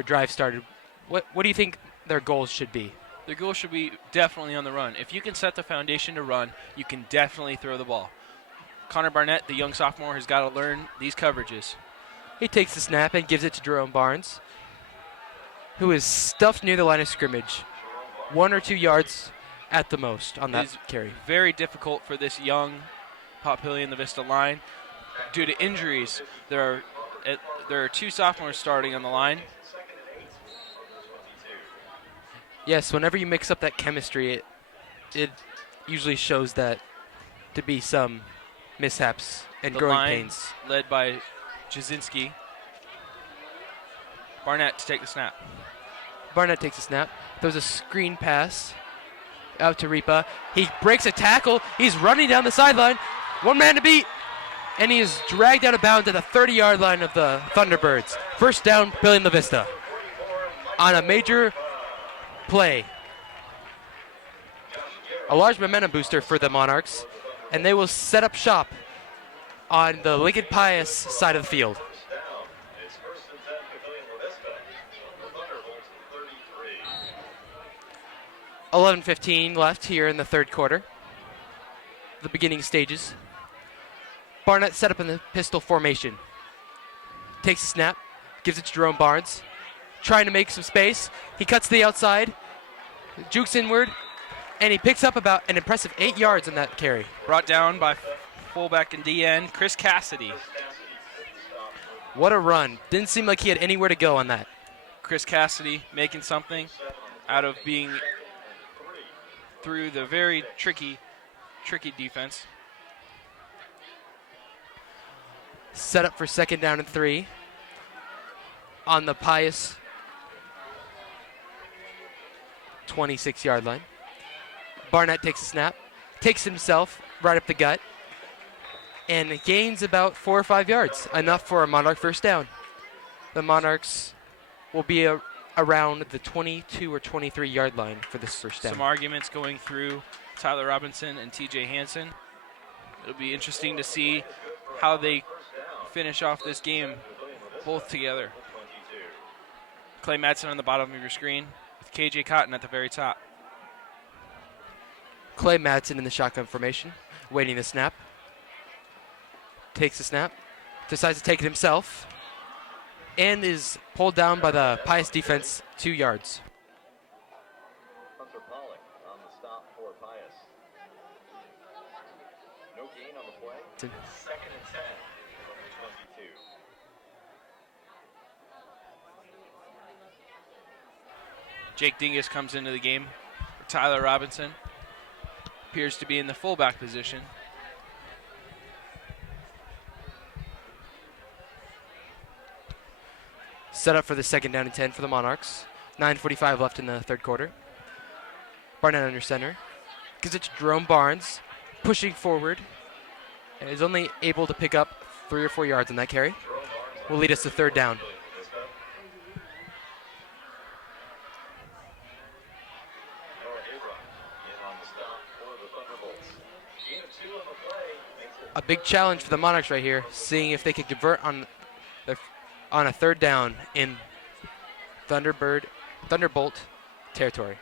drive started? What do you think their goals should be? Their goal should be definitely on the run. If you can set the foundation to run, you can definitely throw the ball. Connor Barnett, the young sophomore, has got to learn these coverages. He takes the snap and gives it to Jerome Barnes, who is stuffed near the line of scrimmage. 1 or 2 yards at the most on that carry. Very difficult for this young Papillion La Vista line. Due to injuries, there are 2 sophomores starting on the line. Yes, whenever you mix up that chemistry, it usually shows that to be some mishaps and The growing line pains. led by Jasinski. Barnett to take the snap. Barnett takes a snap, throws a screen pass out to Ripa. He breaks a tackle. He's running down the sideline. 1 man to beat, and he is dragged out of bounds at the 30-yard line of the Thunderbirds. First down, Papillion La Vista. On a major play. A large momentum booster for the Monarchs, and they will set up shop on the Lincoln Pius side of the field. It's 1st and 10, Papillion La Vista. The Thunderbolts 33. 11:15 left here in the third quarter. The beginning stages. Barnett set up in the pistol formation. Takes a snap, gives it to Jerome Barnes. Trying to make some space. He cuts to the outside, jukes inward, and he picks up about an impressive 8 yards on that carry. Brought down by fullback and DN, Chris Cassidy. What a run. Didn't seem like he had anywhere to go on that. Chris Cassidy making something out of being through the very tricky defense. Set up for second down and 3 on the Pius 26-yard line. Barnett takes a snap, takes himself right up the gut, and gains about 4 or 5 yards, enough for a Monarch first down. The Monarchs will be around the 22 or 23-yard line for this first down. Some arguments going through Tyler Robinson and TJ Hansen. It'll be interesting to see how they finish off this game both together. Clay Madsen on the bottom of your screen with KJ Cotton at the very top. Clay Madsen in the shotgun formation, waiting the snap. Takes the snap, decides to take it himself, and is pulled down by the Pius defense 2 yards. Hunter Pollock on the stop for Pius. No gain on the play. Second and 10 from the 22. Jake Dingus comes into the game for Tyler Robinson. Appears to be in the fullback position. Set up for the second down and 10 for the Monarchs. 9:45 left in the third quarter. Barnett under center. Gives it to Jerome Barnes, pushing forward. And is only able to pick up 3 or 4 yards on that carry. Will lead us to third down. A big challenge for the Monarchs right here, seeing if they could convert on a third down in Thunderbolt territory.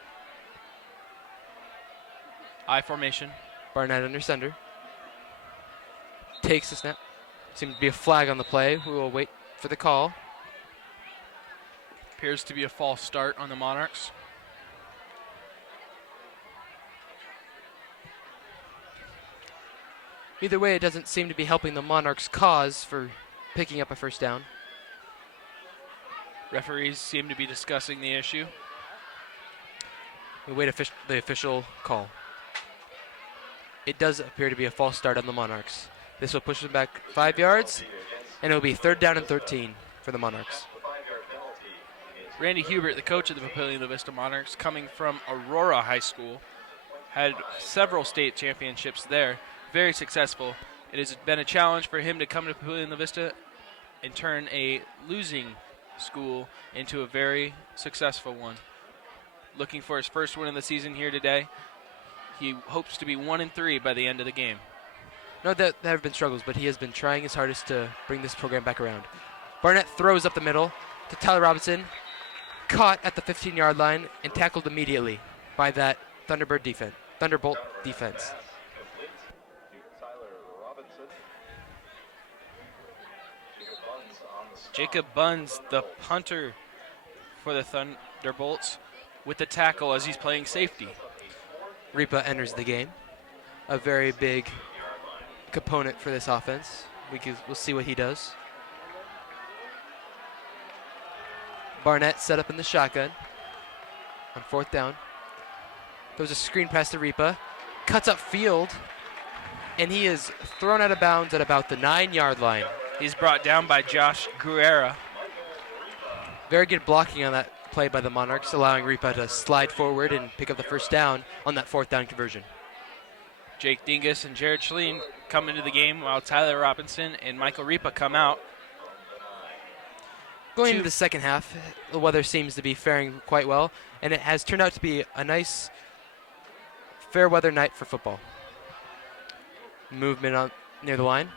I formation. Barnett under center. Takes the snap. Seems to be a flag on the play. We will wait for the call. Appears to be a false start on the Monarchs. Either way, it doesn't seem to be helping the Monarchs' cause for picking up a first down. Referees seem to be discussing the issue. We wait the official call. It does appear to be a false start on the Monarchs. This will push them back 5 yards, and it will be third down and 13 for the Monarchs. Randy Hubert, the coach of the Papillion La Vista Monarchs, coming from Aurora High School, had several state championships there, very successful. It has been a challenge for him to come to Papillion La Vista and turn a losing school into a very successful one. Looking for his first win of the season here today. He hopes to be 1-3 by the end of the game. No, there have been struggles, but he has been trying his hardest to bring this program back around. Barnett throws up the middle to Tyler Robinson, caught at the 15-yard line and tackled immediately by that Thunderbolt defense. Jacob Buns, the punter for the Thunderbolts, with the tackle as he's playing safety. Ripa enters the game, a very big component for this offense. We'll see what he does. Barnett set up in the shotgun on fourth down. Throws a screen pass to Ripa, cuts up field, and he is thrown out of bounds at about the 9-yard line. He's brought down by Josh Guerrera. Very good blocking on that play by the Monarchs, allowing Ripa to slide forward and pick up the first down on that fourth down conversion. Jake Dingus and Jared Schleen come into the game while Tyler Robinson and Michael Ripa come out. Going into the second half, the weather seems to be faring quite well, and it has turned out to be a nice, fair weather night for football. Movement on near the line.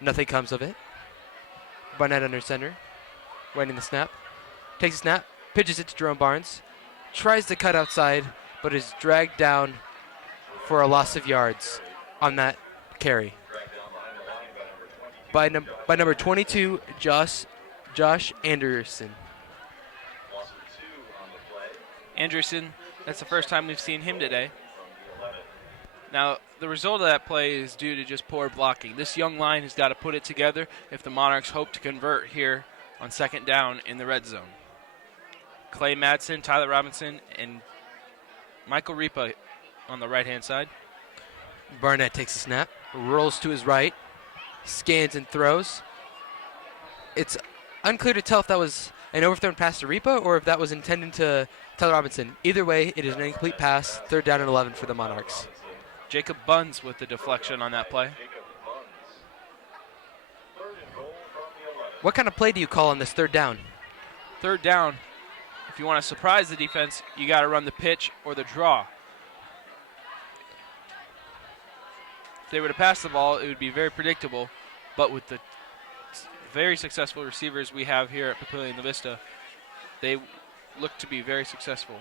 Nothing comes of it. Barnett under center, waiting the snap. Takes a snap, pitches it to Jerome Barnes, tries to cut outside, but is dragged down for a loss of yards on that carry. By number 22, Josh Anderson. Loss of 2 on the play. Anderson, that's the first time we've seen him today. Now, the result of that play is due to just poor blocking. This young line has got to put it together if the Monarchs hope to convert here on second down in the red zone. Clay Madsen, Tyler Robinson, and Michael Ripa on the right-hand side. Barnett takes a snap, rolls to his right, scans and throws. It's unclear to tell if that was an overthrown pass to Ripa or if that was intended to Tyler Robinson. Either way, it is an incomplete pass, 3rd down and 11 for the Monarchs. Jacob Buns with the deflection on that play. What kind of play do you call on this 3rd down? 3rd down, if you want to surprise the defense, you got to run the pitch or the draw. If they were to pass the ball, it would be very predictable, but with the very successful receivers we have here at Papillion La Vista, they look to be very successful.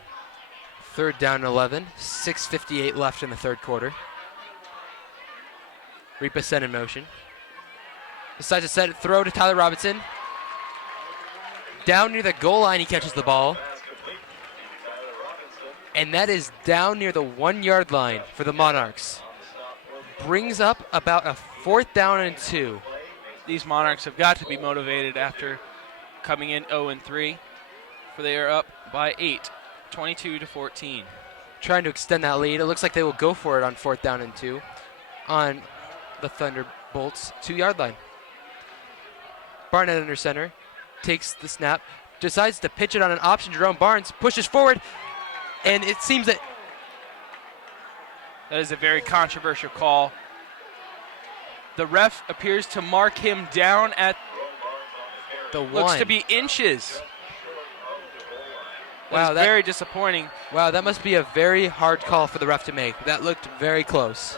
3rd down and 11, 6:58 left in the 3rd quarter. Ripa set in motion. Decides to set it, throw to Tyler Robinson. Down near the goal line, he catches the ball. And that is down near the 1-yard line for the Monarchs. Brings up about a 4th down and 2. These Monarchs have got to be motivated after coming in 0-3, for they are up by 8, 22-14. Trying to extend that lead. It looks like they will go for it on 4th down and 2 on the Thunderbolts 2-yard line. Barnett under center, takes the snap, decides to pitch it on an option. Jerome Barnes pushes forward, and it seems that is a very controversial call. The ref appears to mark him down at the 1. looks to be inches. Wow, that's very disappointing. Wow, that must be a very hard call for the ref to make. That looked very close.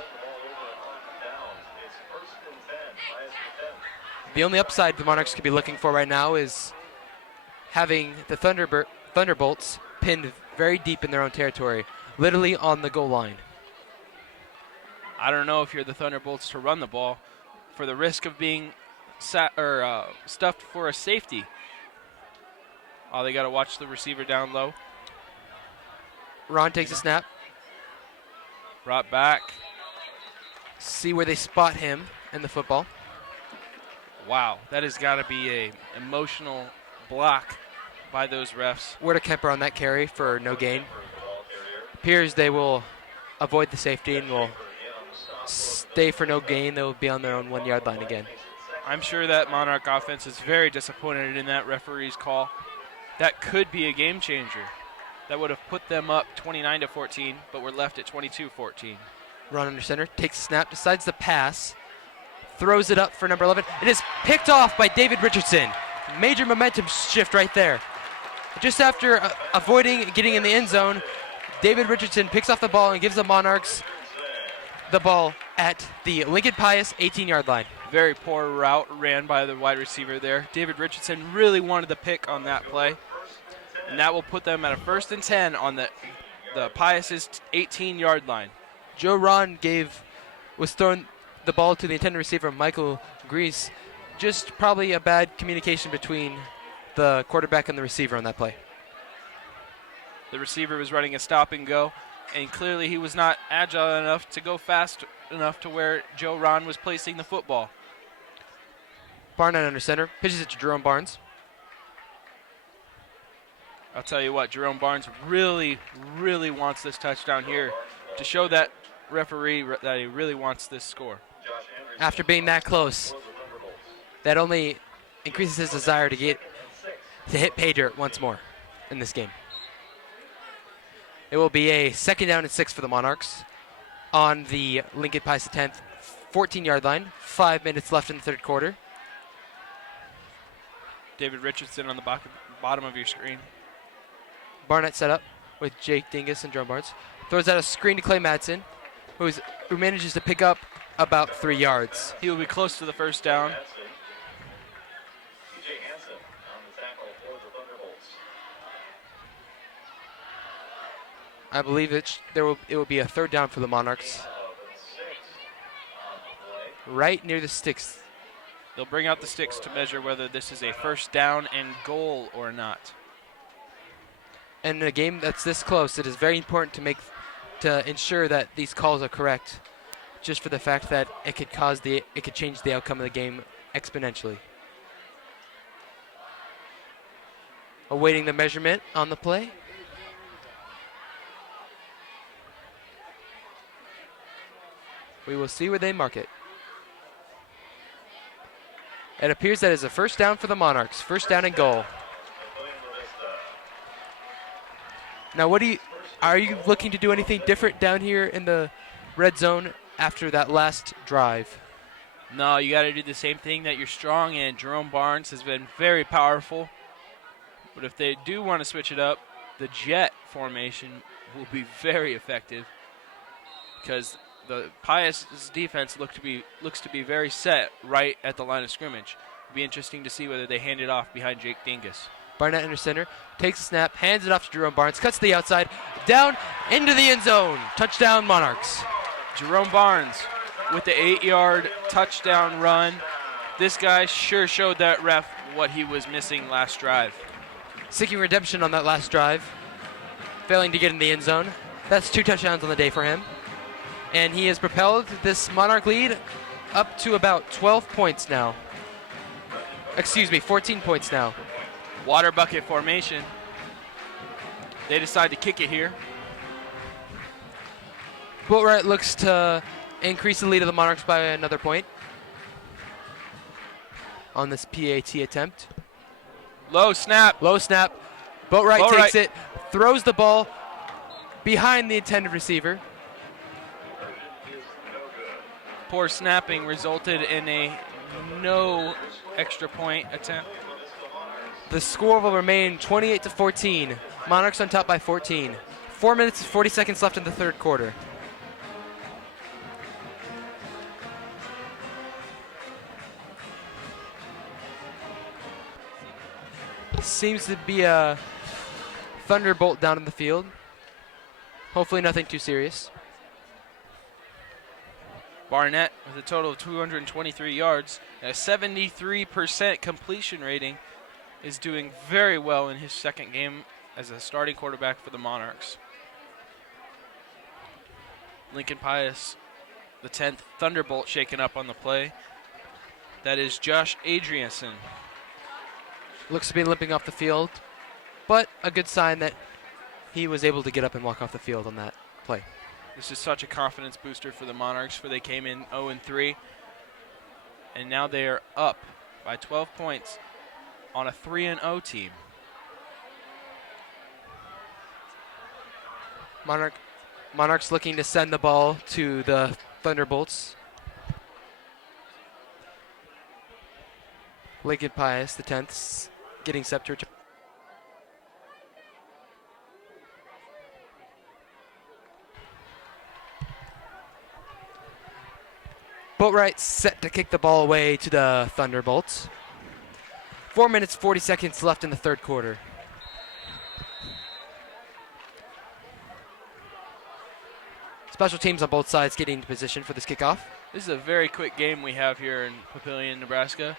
The only upside the Monarchs could be looking for right now is having the Thunderbolts pinned very deep in their own territory, literally on the goal line. I don't know if you're the Thunderbolts to run the ball for the risk of being stuffed for a safety. Oh, they got to watch the receiver down low. Ron takes a snap. Brought back. See where they spot him in the football. Wow, that has got to be a emotional block by those refs. Where to Kemper on that carry for no gain. Appears they will avoid the safety and will stay for no gain. They will be on their own 1-yard line again. I'm sure that Monarch offense is very disappointed in that referee's call. That could be a game changer. That would have put them up 29-14, but we're left at 22-14. Ron under center, takes a snap, decides to pass, throws it up for number 11. It is picked off by David Richardson. Major momentum shift right there. Just after avoiding getting in the end zone, David Richardson picks off the ball and gives the Monarchs the ball at the Lincoln Pius 18-yard line. Very poor route ran by the wide receiver there. David Richardson really wanted the pick on that play. And that will put them at a 1st and 10 on the Pius's 18-yard line. Joe Ron was throwing the ball to the intended receiver, Michael Grease. Just probably a bad communication between the quarterback and the receiver on that play. The receiver was running a stop and go, and clearly he was not agile enough to go fast enough to where Joe Ron was placing the football. Barnett under center, pitches it to Jerome Barnes. I'll tell you what, Jerome Barnes really, really wants this touchdown here to show that referee that he really wants this score. After being that close, that only increases his desire to hit pay dirt once more in this game. It will be a 2nd down and 6 for the Monarchs on the Lincoln Pius 10th 14-yard line. 5 minutes left in the 3rd quarter. David Richardson on the bottom of your screen. Barnett set up with Jake Dingus and Jerome Barnes. Throws out a screen to Clay Madsen, who manages to pick up about 3 yards. He will be close to the 1st down. I believe it will be a third down for the Monarchs. Right near the sticks. They'll bring out the sticks to measure whether this is a first down and goal or not. And in a game that's this close, it is very important to ensure that these calls are correct, just for the fact that it could change the outcome of the game exponentially. Awaiting the measurement on the play. We will see where they mark it. It appears that is a first down for the Monarchs. First down and goal. Now, are you looking to do anything different down here in the red zone after that last drive? No, you got to do the same thing that you're strong in. Jerome Barnes has been very powerful. But if they do want to switch it up, the jet formation will be very effective because the Pius' defense looks to be very set right at the line of scrimmage. It'll be interesting to see whether they hand it off behind Jake Dingus. Barnett under center, takes a snap, hands it off to Jerome Barnes, cuts to the outside, down into the end zone. Touchdown Monarchs. Jerome Barnes with the 8-yard touchdown run. This guy sure showed that ref what he was missing last drive. Seeking redemption on that last drive, failing to get in the end zone. That's 2 touchdowns on the day for him. And he has propelled this Monarch lead up to about 12 points now. 14 points now. Water bucket formation. They decide to kick it here. Boatwright looks to increase the lead of the Monarchs by another point on this PAT attempt. Low snap. Boatwright takes it, throws the ball behind the intended receiver. Poor snapping resulted in a no extra point attempt. The score will remain 28-14. Monarchs on top by 14. 4 minutes and 40 seconds left in the third quarter. Seems to be a thunderbolt down in the field. Hopefully nothing too serious. Barnett with a total of 223 yards, a 73% completion rating, is doing very well in his second game as a starting quarterback for the Monarchs. Lincoln Pius, the 10th Thunderbolt, shaken up on the play. That is Josh Adrianson. Looks to be limping off the field, but a good sign that he was able to get up and walk off the field on that play. This is such a confidence booster for the Monarchs, for they came in 0-3, and now they are up by 12 points on a 3-0 team. Monarchs looking to send the ball to the Thunderbolts. Lincoln Pius, the 10th, getting scepter to Boatwright set to kick the ball away to the Thunderbolts. 4 minutes, 40 seconds left in the third quarter. Special teams on both sides getting into position for this kickoff. This is a very quick game we have here in Papillion, Nebraska.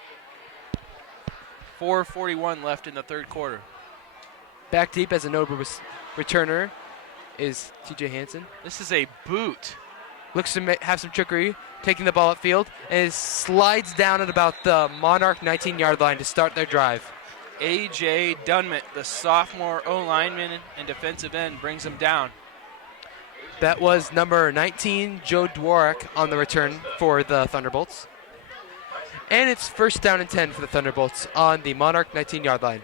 4:41 left in the third quarter. Back deep as a notable returner is TJ Hansen. This is a boot. Looks to have some trickery, taking the ball upfield, and slides down at about the Monarch 19-yard line to start their drive. A.J. Dunmont, the sophomore O-lineman and defensive end, brings him down. That was number 19, Joe Dworak, on the return for the Thunderbolts. And it's first down and 10 for the Thunderbolts on the Monarch 19-yard line.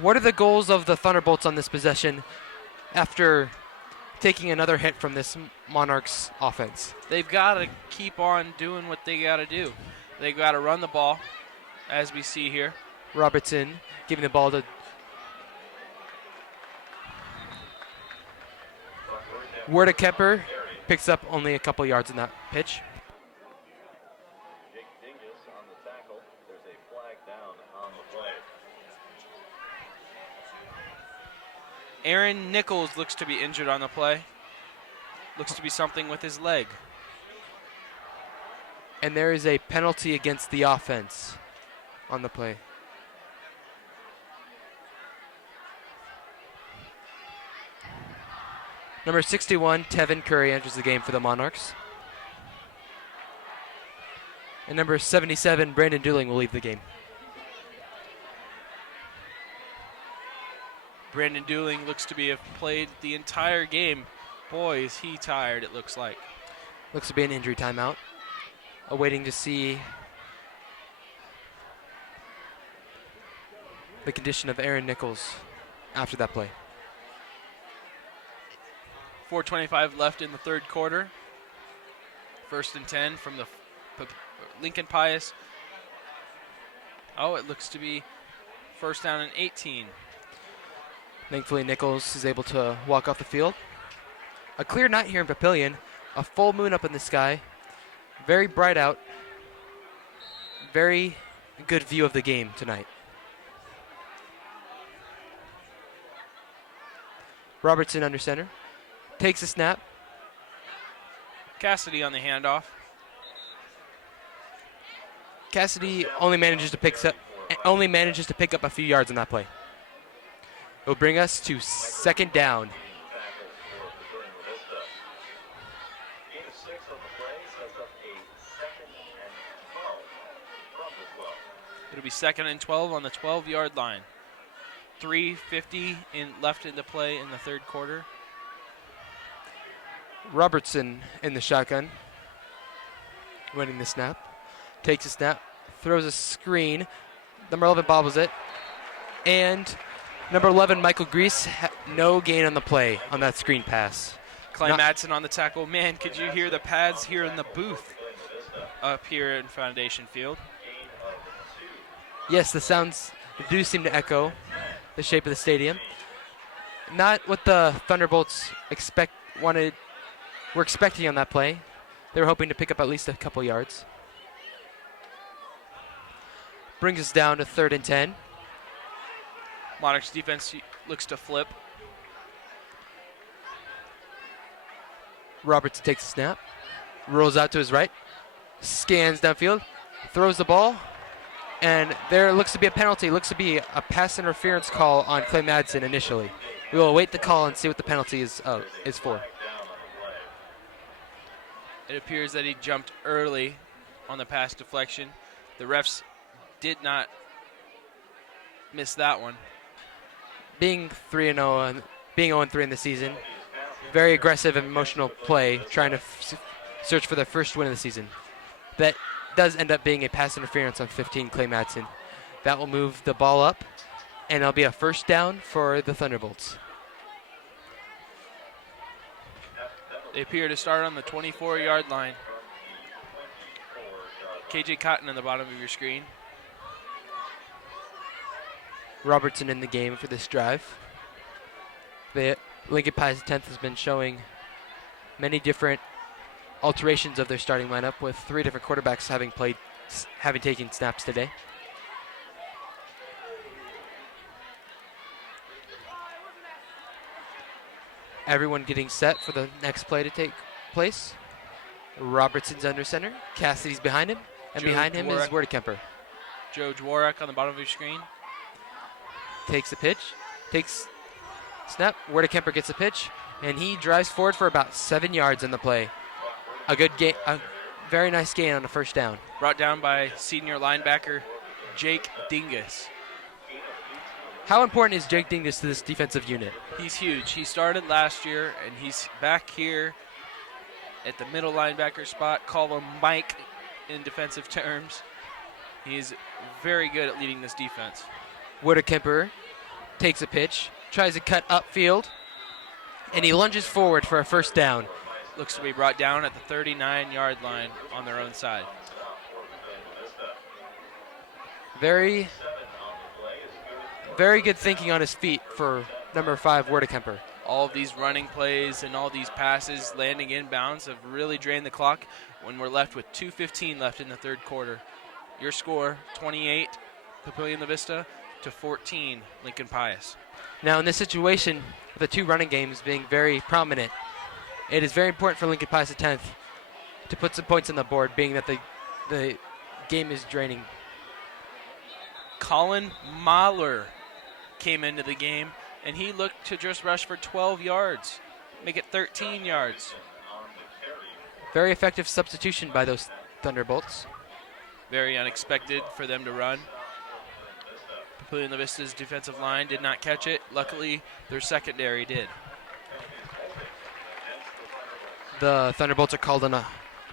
What are the goals of the Thunderbolts on this possession after taking another hit from this Monarchs offense? They've got to keep on doing what they got to do. They've got to run the ball, as we see here. Robertson giving the ball to Werda Kemper, picks up only a couple yards in that pitch. Jake Dingus on the tackle. There's a flag down on the play. Aaron Nichols looks to be injured on the play. Looks to be something with his leg. And there is a penalty against the offense on the play. Number 61, Tevin Curry, enters the game for the Monarchs. And number 77, Brandon Dooling, will leave the game. Brandon Dooling looks to have played the entire game. Boy, is he tired, it looks like. Looks to be an injury timeout. Awaiting to see the condition of Aaron Nichols after that play. 4:25 left in the third quarter. 1st and 10 from the Lincoln Pius. Oh, it looks to be 1st down and 18. Thankfully, Nichols is able to walk off the field. A clear night here in Papillion. A full moon up in the sky. Very bright out. Very good view of the game tonight. Robertson under center. Takes a snap. Cassidy on the handoff. Cassidy only manages to pick up a few yards on that play. It'll bring us to 2nd down. Gain of 6 on the play sets up a 2nd and 12 from the 12. It'll be 2nd and 12 on the 12-yard line. 3:50 left in the play in the third quarter. Robertson in the shotgun. Winning the snap. Takes a snap. Throws a screen. Number 11 bobbles it. And number 11, Michael Grease, no gain on the play on that screen pass. Clay Madsen on the tackle. Man, could you hear the pads here in the booth up here in Foundation Field? Yes, the sounds do seem to echo the shape of the stadium. Not what the Thunderbolts were expecting on that play. They were hoping to pick up at least a couple yards. Brings us down to 3rd and 10. Monarchs defense looks to flip. Robertson takes a snap. Rolls out to his right. Scans downfield. Throws the ball. And there looks to be a penalty. Looks to be a pass interference call on Clay Madsen initially. We will await the call and see what the penalty is for. It appears that he jumped early on the pass deflection. The refs did not miss that one. Being 3-0 and being 0-3 in the season, very aggressive and emotional play, trying to search for their first win of the season. That does end up being a pass interference on 15, Clay Madsen. That will move the ball up, and it'll be a 1st down for the Thunderbolts. They appear to start on the 24-yard line. KJ Cotton on the bottom of your screen. Robertson in the game for this drive. The Lincoln Pius 10th has been showing many different alterations of their starting lineup, with 3 different quarterbacks having taken snaps today. Everyone getting set for the next play to take place. Robertson's under center. Cassidy's behind him. And Joe behind him is Dvorak. Werdekemper. Joe Dvorak on the bottom of your screen. Takes the pitch. Takes snap. Werdekemper gets the pitch. And he drives forward for about 7 yards on the play. A good gain. A very nice gain on the 1st down. Brought down by senior linebacker Jake Dingus. How important is Jake Dingus to this defensive unit? He's huge. He started last year, and he's back here at the middle linebacker spot. Call him Mike in defensive terms. He's very good at leading this defense. Werdekemper takes a pitch, tries to cut upfield, and he lunges forward for a 1st down. Looks to be brought down at the 39-yard line on their own side. Very good thinking on his feet for number 5, Werdekemper. All of these running plays and all these passes landing inbounds have really drained the clock when we're left with 2:15 left in the third quarter. Your score, 28, Papillion La Vista, to 14, Lincoln Pius. Now in this situation, the two running games being very prominent. It is very important for Lincoln Pius X to put some points on the board, being that the game is draining. Colin Mahler came into the game, and he looked to just rush for 12 yards, make it 13 yards. Very effective substitution by those Thunderbolts. Very unexpected for them to run. Papillion La Vista's defensive line did not catch it. Luckily, their secondary did. The Thunderbolts are called on a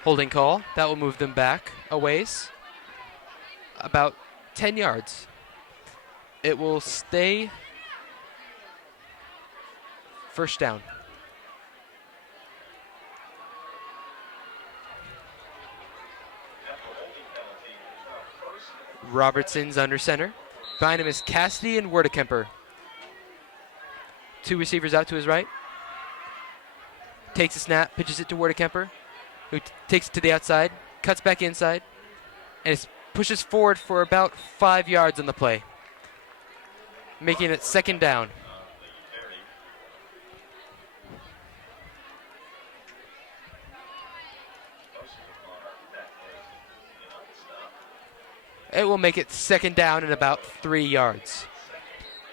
holding call. That will move them back a ways, about 10 yards. It will stay first down. Robertson's under center. Behind him is Cassidy and Werdekemper. Two receivers out to his right. Takes a snap, pitches it to Werdekemper, who takes it to the outside, cuts back inside, and pushes forward for about 5 yards on the play, making it second down. It will make it second down and about 3 yards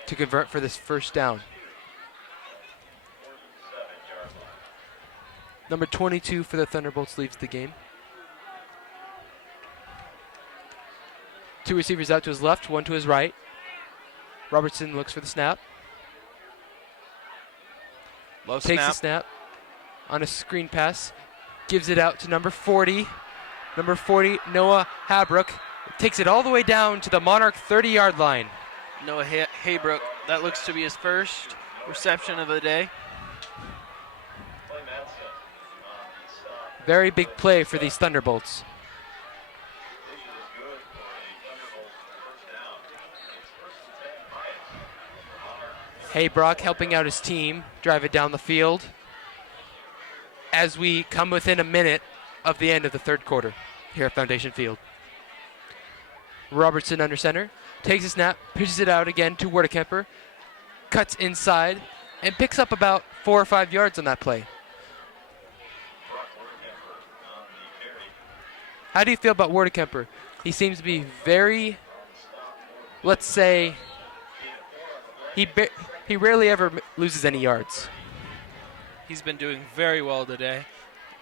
to convert for this first down. Number 22 for the Thunderbolts leaves the game. Two receivers out to his left, one to his right. Robertson looks for the snap. Low Takes the snap on a screen pass. Gives it out to number 40. Number 40, Noah Habrook. Takes it all the way down to the Monarch 30-yard line. Noah Haybrook, that looks to be his first reception of the day. Very big play for these Thunderbolts. Haybrook helping out his team drive it down the field as we come within a minute of the end of the third quarter here at Foundation Field. Robertson under center, takes a snap, pitches it out again to Werdekemper, cuts inside, and picks up about 4 or 5 yards on that play. How do you feel about Werdekemper? He seems to be very, let's say, he rarely ever loses any yards. He's been doing very well today,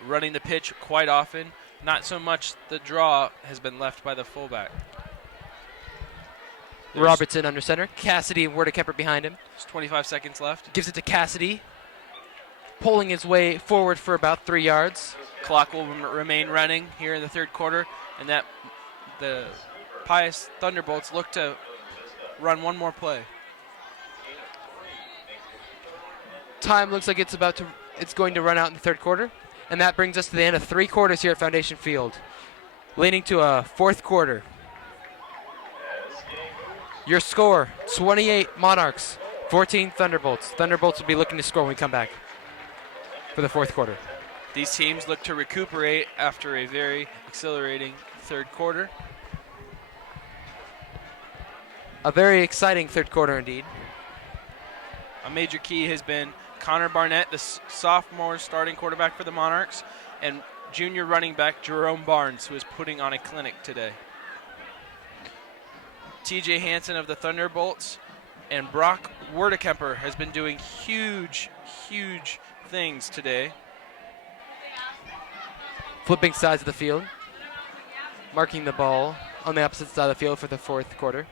running the pitch quite often. Not so much the draw has been left by the fullback. Robertson under center. Cassidy and Werdekemper behind him. There's 25 seconds left. Gives it to Cassidy, pulling his way forward for about 3 yards. Clock will remain running here in the third quarter, and that the Pius Thunderbolts look to run one more play. Time looks like it's going to run out in the third quarter, and that brings us to the end of 3 quarters here at Foundation Field, leading to a fourth quarter. Your score, 28 Monarchs, 14 Thunderbolts. Thunderbolts will be looking to score when we come back for the fourth quarter. These teams look to recuperate after a very exhilarating third quarter. A very exciting third quarter indeed. A major key has been Connor Barnett, the sophomore starting quarterback for the Monarchs, and junior running back Jerome Barnes, who is putting on a clinic today. TJ Hansen of the Thunderbolts and Brock Werdekemper has been doing huge things today. Flipping sides of the field, marking the ball on the opposite side of the field for the fourth quarter.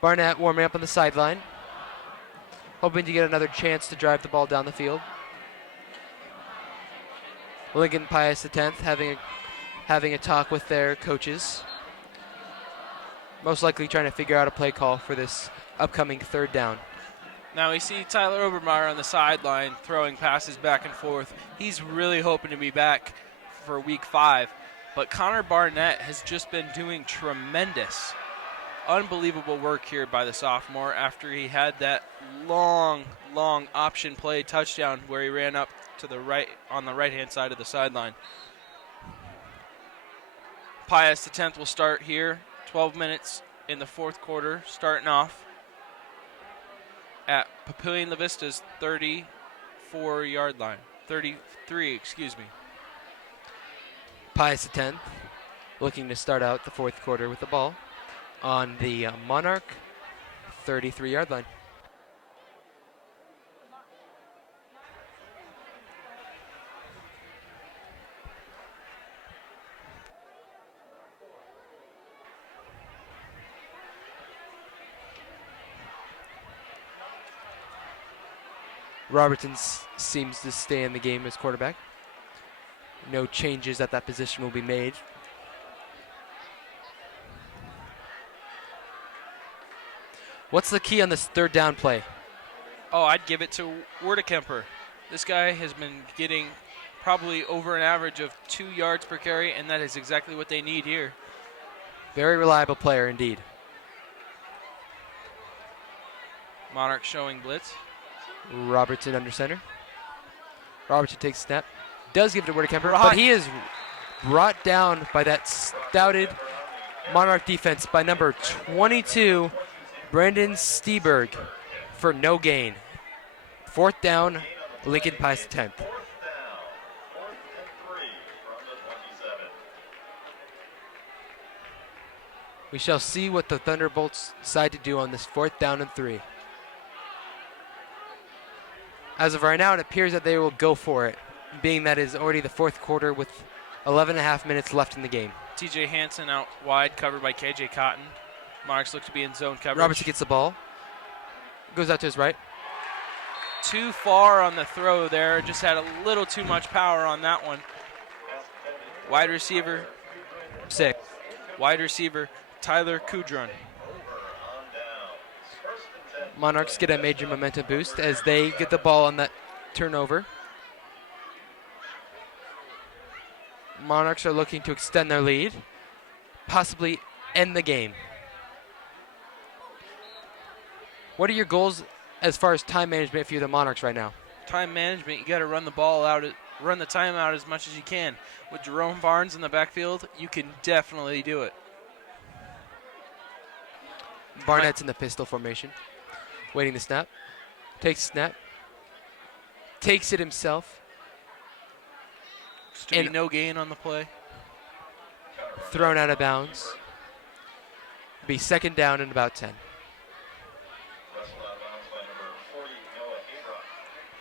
Barnett warming up on the sideline, hoping to get another chance to drive the ball down the field. Lincoln Pius X having a talk with their coaches, most likely trying to figure out a play call for this upcoming third down. Now we see Tyler Obermeyer on the sideline throwing passes back and forth. He's really hoping to be back for week 5, but Connor Barnett has just been doing tremendous, unbelievable work here by the sophomore after he had that long option play touchdown where he ran up to the right on the right-hand side of the sideline. Pius X will start here, 12 minutes in the fourth quarter, starting off. at Papillion La Vista's 34-yard line. 33, excuse me. Pius the 10th, looking to start out the fourth quarter with the ball on the Monarch 33-yard line. Robertson seems to stay in the game as quarterback. No changes at that position will be made. What's the key on this third down play? Oh, I'd give it to Werdekemper. This guy has been getting probably over an average of 2 yards per carry, and that is exactly what they need here. Very reliable player indeed. Monarchs showing blitz. Robertson under center. Robertson takes a snap. Does give it to Werdekemper, but he is brought down by that stouted Monarch defense by number 22, Brandon Steberg, for no gain. Fourth down, Lincoln Pius 10th. Fourth and 3 from the 27. We shall see what the Thunderbolts decide to do on this 4th down and 3. As of right now, it appears that they will go for it, being that it is already the fourth quarter with 11.5 minutes left in the game. TJ Hansen out wide, covered by KJ Cotton. Monarchs look to be in zone coverage. Robertson gets the ball. Goes out to his right. Too far on the throw there. Just had a little too much power on that one. Wide receiver. 6. Wide receiver, Tyler Kudron. Monarchs get a major momentum boost as they get the ball on that turnover. Monarchs are looking to extend their lead, possibly end the game. What are your goals as far as time management for the Monarchs right now? Time management, you got to run the ball out, run the time out as much as you can. With Jerome Barnes in the backfield, you can definitely do it. Barnett's in the pistol formation, waiting the snap. Takes the snap. Takes it himself. And no gain on the play. Thrown out of bounds. Be second down and about 10.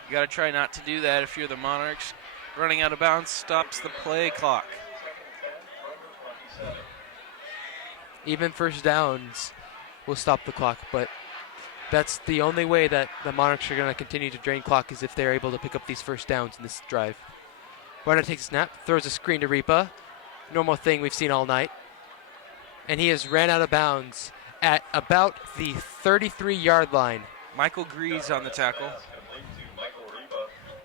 You got to try not to do that if you're the Monarchs. Running out of bounds stops the play clock. Even first downs will stop the clock, but that's the only way that the Monarchs are going to continue to drain clock is if they're able to pick up these first downs in this drive. Barnett takes a snap, throws a screen to Ripa. Normal thing we've seen all night. And he has ran out of bounds at about the 33-yard line. Michael Grease on the tackle.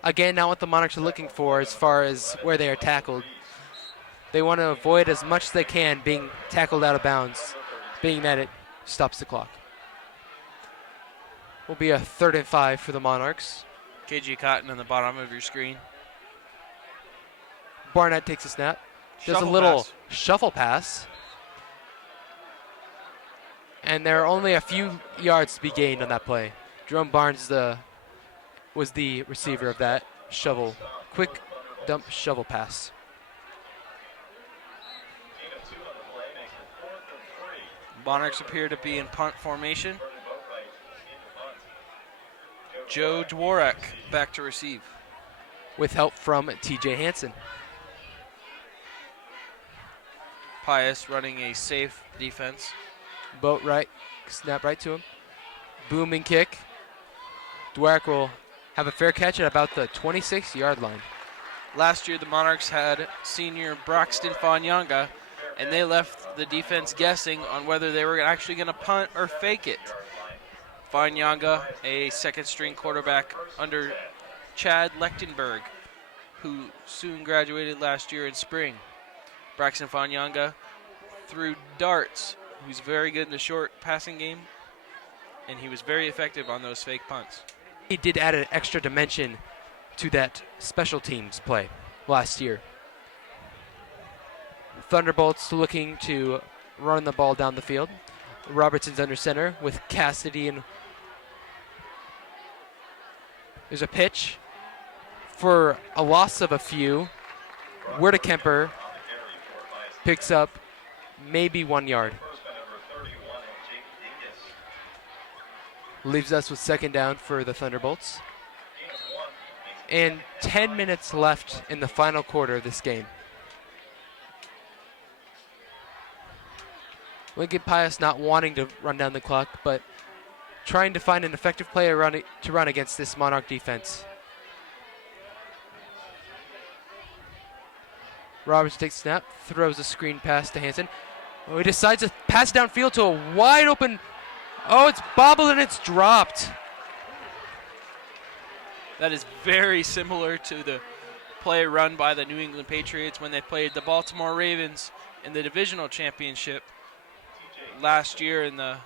Again, not what the Monarchs are looking for as far as where they are tackled. They want to avoid as much as they can being tackled out of bounds, being that it stops the clock. Will be a 3rd and 5 for the Monarchs. KG Cotton on the bottom of your screen. Barnett takes a snap. Does a little shuffle pass. And there are only a few yards to be gained on that play. Jerome Barnes was the receiver of that quick dump shovel pass. Monarchs appear to be in punt formation. Joe Dworak back to receive. With help from TJ Hansen. Pius running a safe defense. Boat right, snap right to him. Booming kick. Dworak will have a fair catch at about the 26-yard line. Last year, the Monarchs had senior Braxton Fanyanga, and they left the defense guessing on whether they were actually going to punt or fake it. Fanyanga, a second-string quarterback under Chad Lechtenberg, who soon graduated last year in spring. Braxton Fanyanga threw darts, who's very good in the short passing game, and he was very effective on those fake punts. He did add an extra dimension to that special teams play last year. Thunderbolts looking to run the ball down the field. Robertson's under center with Cassidy and There's a pitch for a loss of a few. Kemper picks up maybe 1 yard. Leaves us with second down for the Thunderbolts. And 10 minutes left in the final quarter of this game. Lincoln Pius not wanting to run down the clock, but trying to find an effective play to run against this Monarch defense. Roberts takes snap, throws a screen pass to Hansen. Oh, he decides to pass downfield to a wide open. Oh, it's bobbled and it's dropped. That is very similar to the play run by the New England Patriots when they played the Baltimore Ravens in the divisional championship last year in the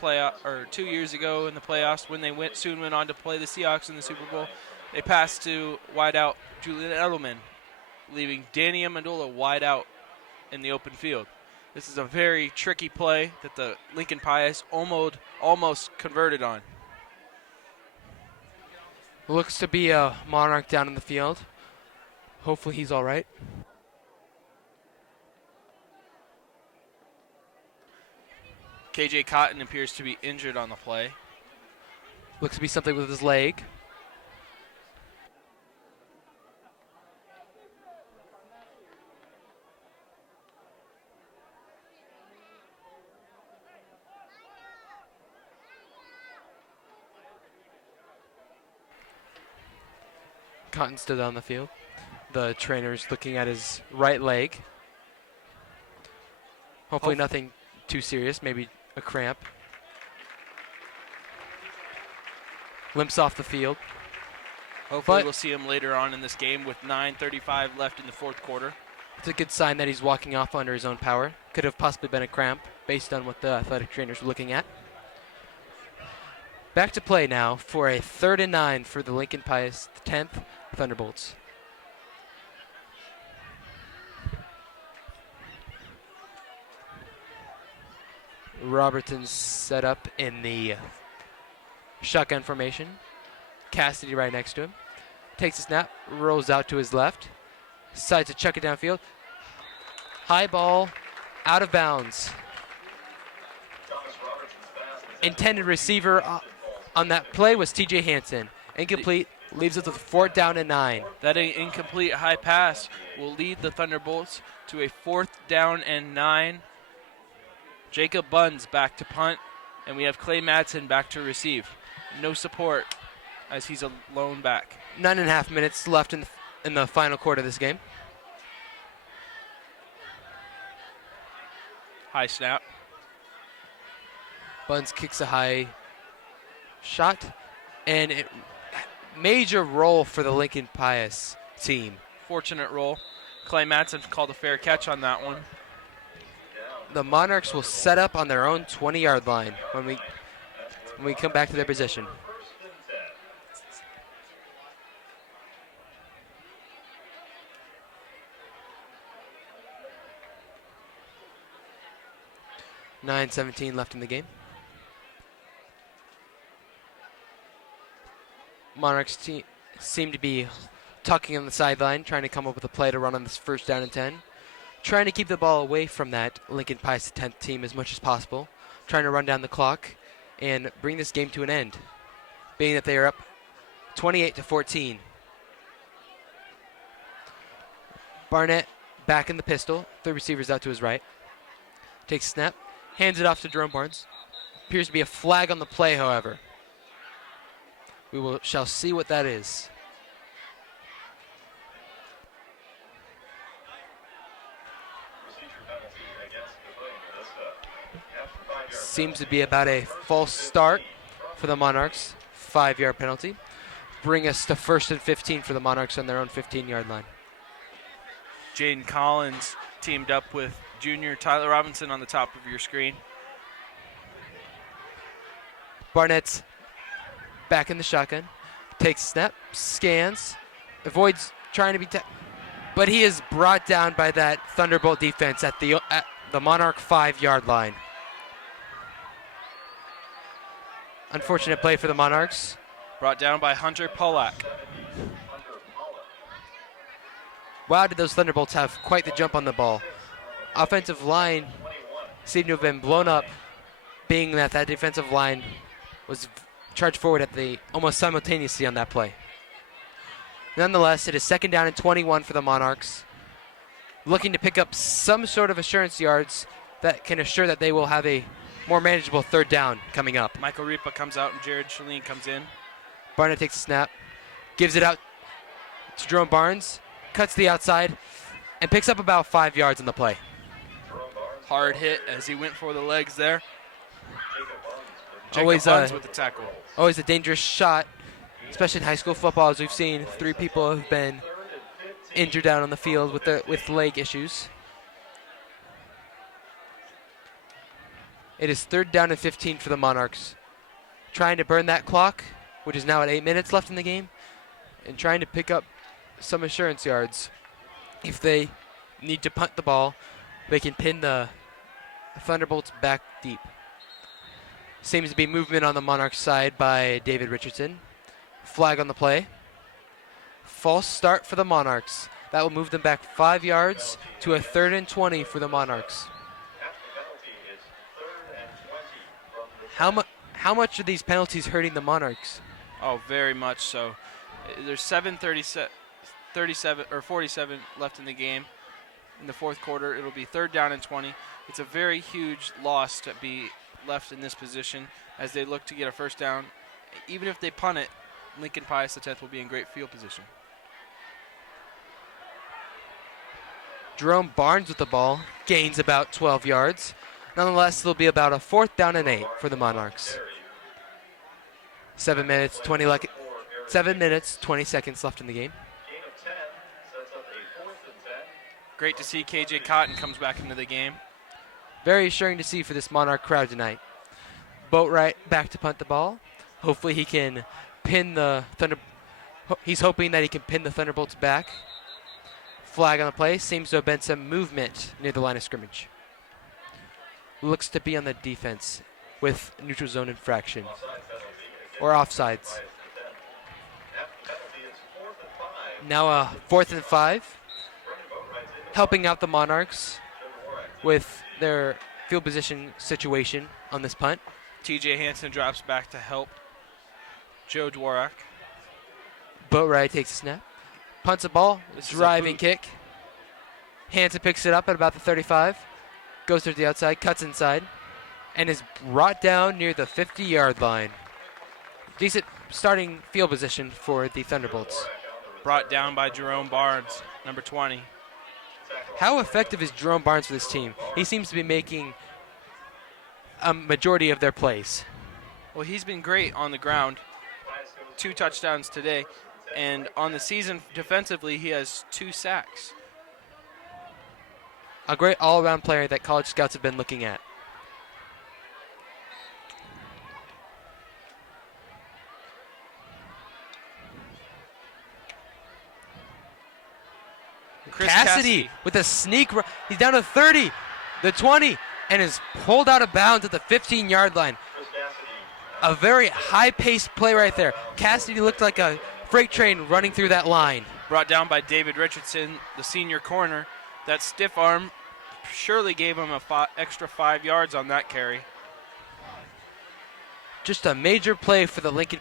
playoff, or 2 years ago in the playoffs when they soon went on to play the Seahawks in the Super Bowl. They passed to wide out Julian Edelman, leaving Danny Amendola wide out in the open field. This is a very tricky play that the Lincoln Pius almost converted on. Looks to be a Monarch down in the field. Hopefully he's all right. KJ Cotton appears to be injured on the play. Looks to be something with his leg. Cotton stood on the field. The trainer's looking at his right leg. Hopefully nothing too serious, maybe a cramp. Limps off the field. Hopefully we'll see him later on in this game with 9:35 left in the fourth quarter. It's a good sign that he's walking off under his own power. Could have possibly been a cramp based on what the athletic trainers were looking at. Back to play now for a 3rd and 9 for the Lincoln Pius 10th Thunderbolts. Robertson's set up in the shotgun formation. Cassidy right next to him. Takes a snap, rolls out to his left. Decides to chuck it downfield. High ball, out of bounds. Intended receiver on that play was TJ Hansen. Incomplete, leaves us with 4th down and 9. That incomplete high pass will lead the Thunderbolts to a 4th down and 9. Jacob Buns back to punt, and we have Clay Madsen back to receive. No support as he's a lone back. 9.5 minutes left in the final quarter of this game. High snap. Buns kicks a high shot, and major roll for the Lincoln Pius team. Fortunate roll. Clay Madsen called a fair catch on that one. The Monarchs will set up on their own 20-yard line when we come back to their position. .9:17 left in the game. Monarchs seem to be tucking on the sideline, trying to come up with a play to run on this 1st down and 10. Trying to keep the ball away from that Lincoln Pius 10th team as much as possible. Trying to run down the clock and bring this game to an end, being that they are up 28-14. Barnett back in the pistol. 3 receivers out to his right. Takes a snap. Hands it off to Jerome Barnes. Appears to be a flag on the play, however. We shall see what that is. Seems to be about a false start for the Monarchs. 5-yard penalty. Bring us to 1st and 15 for the Monarchs on their own 15-yard line. Jaden Collins teamed up with junior Tyler Robinson on the top of your screen. Barnett's back in the shotgun. Takes a snap, scans, avoids trying to be but he is brought down by that Thunderbolt defense at the Monarch 5-yard line. Unfortunate play for the Monarchs. Brought down by Hunter Pollack. Wow, did those Thunderbolts have quite the jump on the ball. Offensive line seemed to have been blown up, being that defensive line was charged forward at the almost simultaneously on that play. Nonetheless, it is 2nd down and 21 for the Monarchs, looking to pick up some sort of assurance yards that can assure that they will have a more manageable 3rd down coming up. Michael Ripa comes out and Jared Shalene comes in. Barnett takes a snap, gives it out to Jerome Barnes, cuts the outside, and picks up about 5 yards on the play. Hard hit as he went for the legs there. Always Jacob Buns with the tackle. Always a dangerous shot, especially in high school football, as we've seen 3 people have been injured out on the field with leg issues. It is 3rd down and 15 for the Monarchs. Trying to burn that clock, which is now at 8 minutes left in the game, and trying to pick up some assurance yards. If they need to punt the ball, they can pin the Thunderbolts back deep. Seems to be movement on the Monarchs side by David Richardson. Flag on the play. False start for the Monarchs. That will move them back 5 yards to a 3rd and 20 for the Monarchs. How much are these penalties hurting the Monarchs? Oh, very much so. There's 47 left in the game. In the 4th quarter, it'll be 3rd down and 20. It's a very huge loss to be left in this position as they look to get a 1st down. Even if they punt it, Lincoln Pius X will be in great field position. Jerome Barnes with the ball, gains about 12 yards. Nonetheless, it'll be about a 4th down and 8 for the Monarchs. 7 minutes, 20 seconds left in the game. Great to see KJ Cotton comes back into the game. Very assuring to see for this Monarch crowd tonight. Boatwright back to punt the ball. Hopefully he can pin the He's hoping that he can pin the Thunderbolts back. Flag on the play. Seems to have been some movement near the line of scrimmage. Looks to be on the defense with neutral zone infraction or offsides. Now a 4th and 5. Helping out the Monarchs with their field position situation on this punt. TJ Hansen drops back to help Joe Dworak. Boatwright takes a snap. Punts a ball. Driving kick. Hansen picks it up at about the 35. Goes to the outside, cuts inside, and is brought down near the 50-yard line. Decent starting field position for the Thunderbolts. Brought down by Jerome Barnes, number 20. How effective is Jerome Barnes for this team? He seems to be making a majority of their plays. Well, he's been great on the ground. 2 touchdowns today. And on the season, defensively, he has 2 sacks. A great all-around player that college scouts have been looking at. Cassidy with a sneak. He's down to 30, the 20, and is pulled out of bounds at the 15-yard line. A very high-paced play right there. Cassidy looked like a freight train running through that line. Brought down by David Richardson, the senior corner. That stiff arm surely gave him an extra 5 yards on that carry. Just a major play for the Lincoln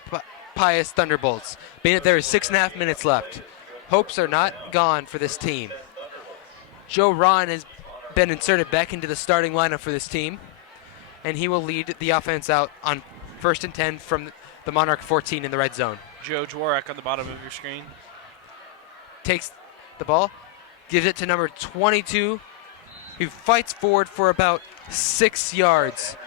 Pius Thunderbolts, being that there is 6.5 minutes left. Hopes are not gone for this team. Joe Ron has been inserted back into the starting lineup for this team, and he will lead the offense out on 1st and 10 from the Monarch 14 in the red zone. Joe Dworak on the bottom of your screen. Takes the ball, gives it to number 22, who fights forward for about 6 yards.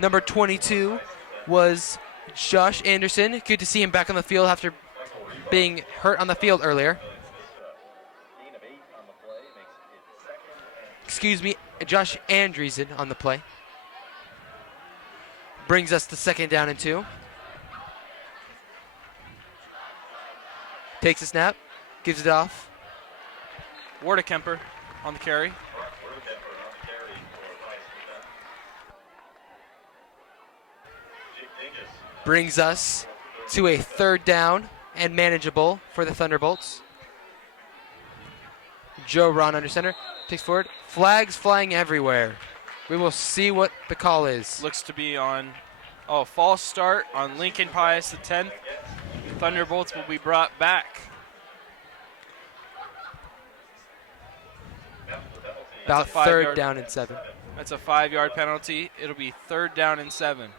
Number 22 was Josh Anderson. Good to see him back on the field after being hurt on the field earlier. Excuse me, Josh Andreessen on the play. Brings us to 2nd down and 2. Takes a snap, gives it off. Wardekemper on the carry. Brings us to a 3rd down and manageable for the Thunderbolts. Joe Ron under center. Takes forward. Flags flying everywhere. We will see what the call is. Looks to be on, false start on Lincoln Pius the 10th. Thunderbolts will be brought back. About 3rd down and 7. That's a 5-yard penalty. It'll be 3rd down and 7.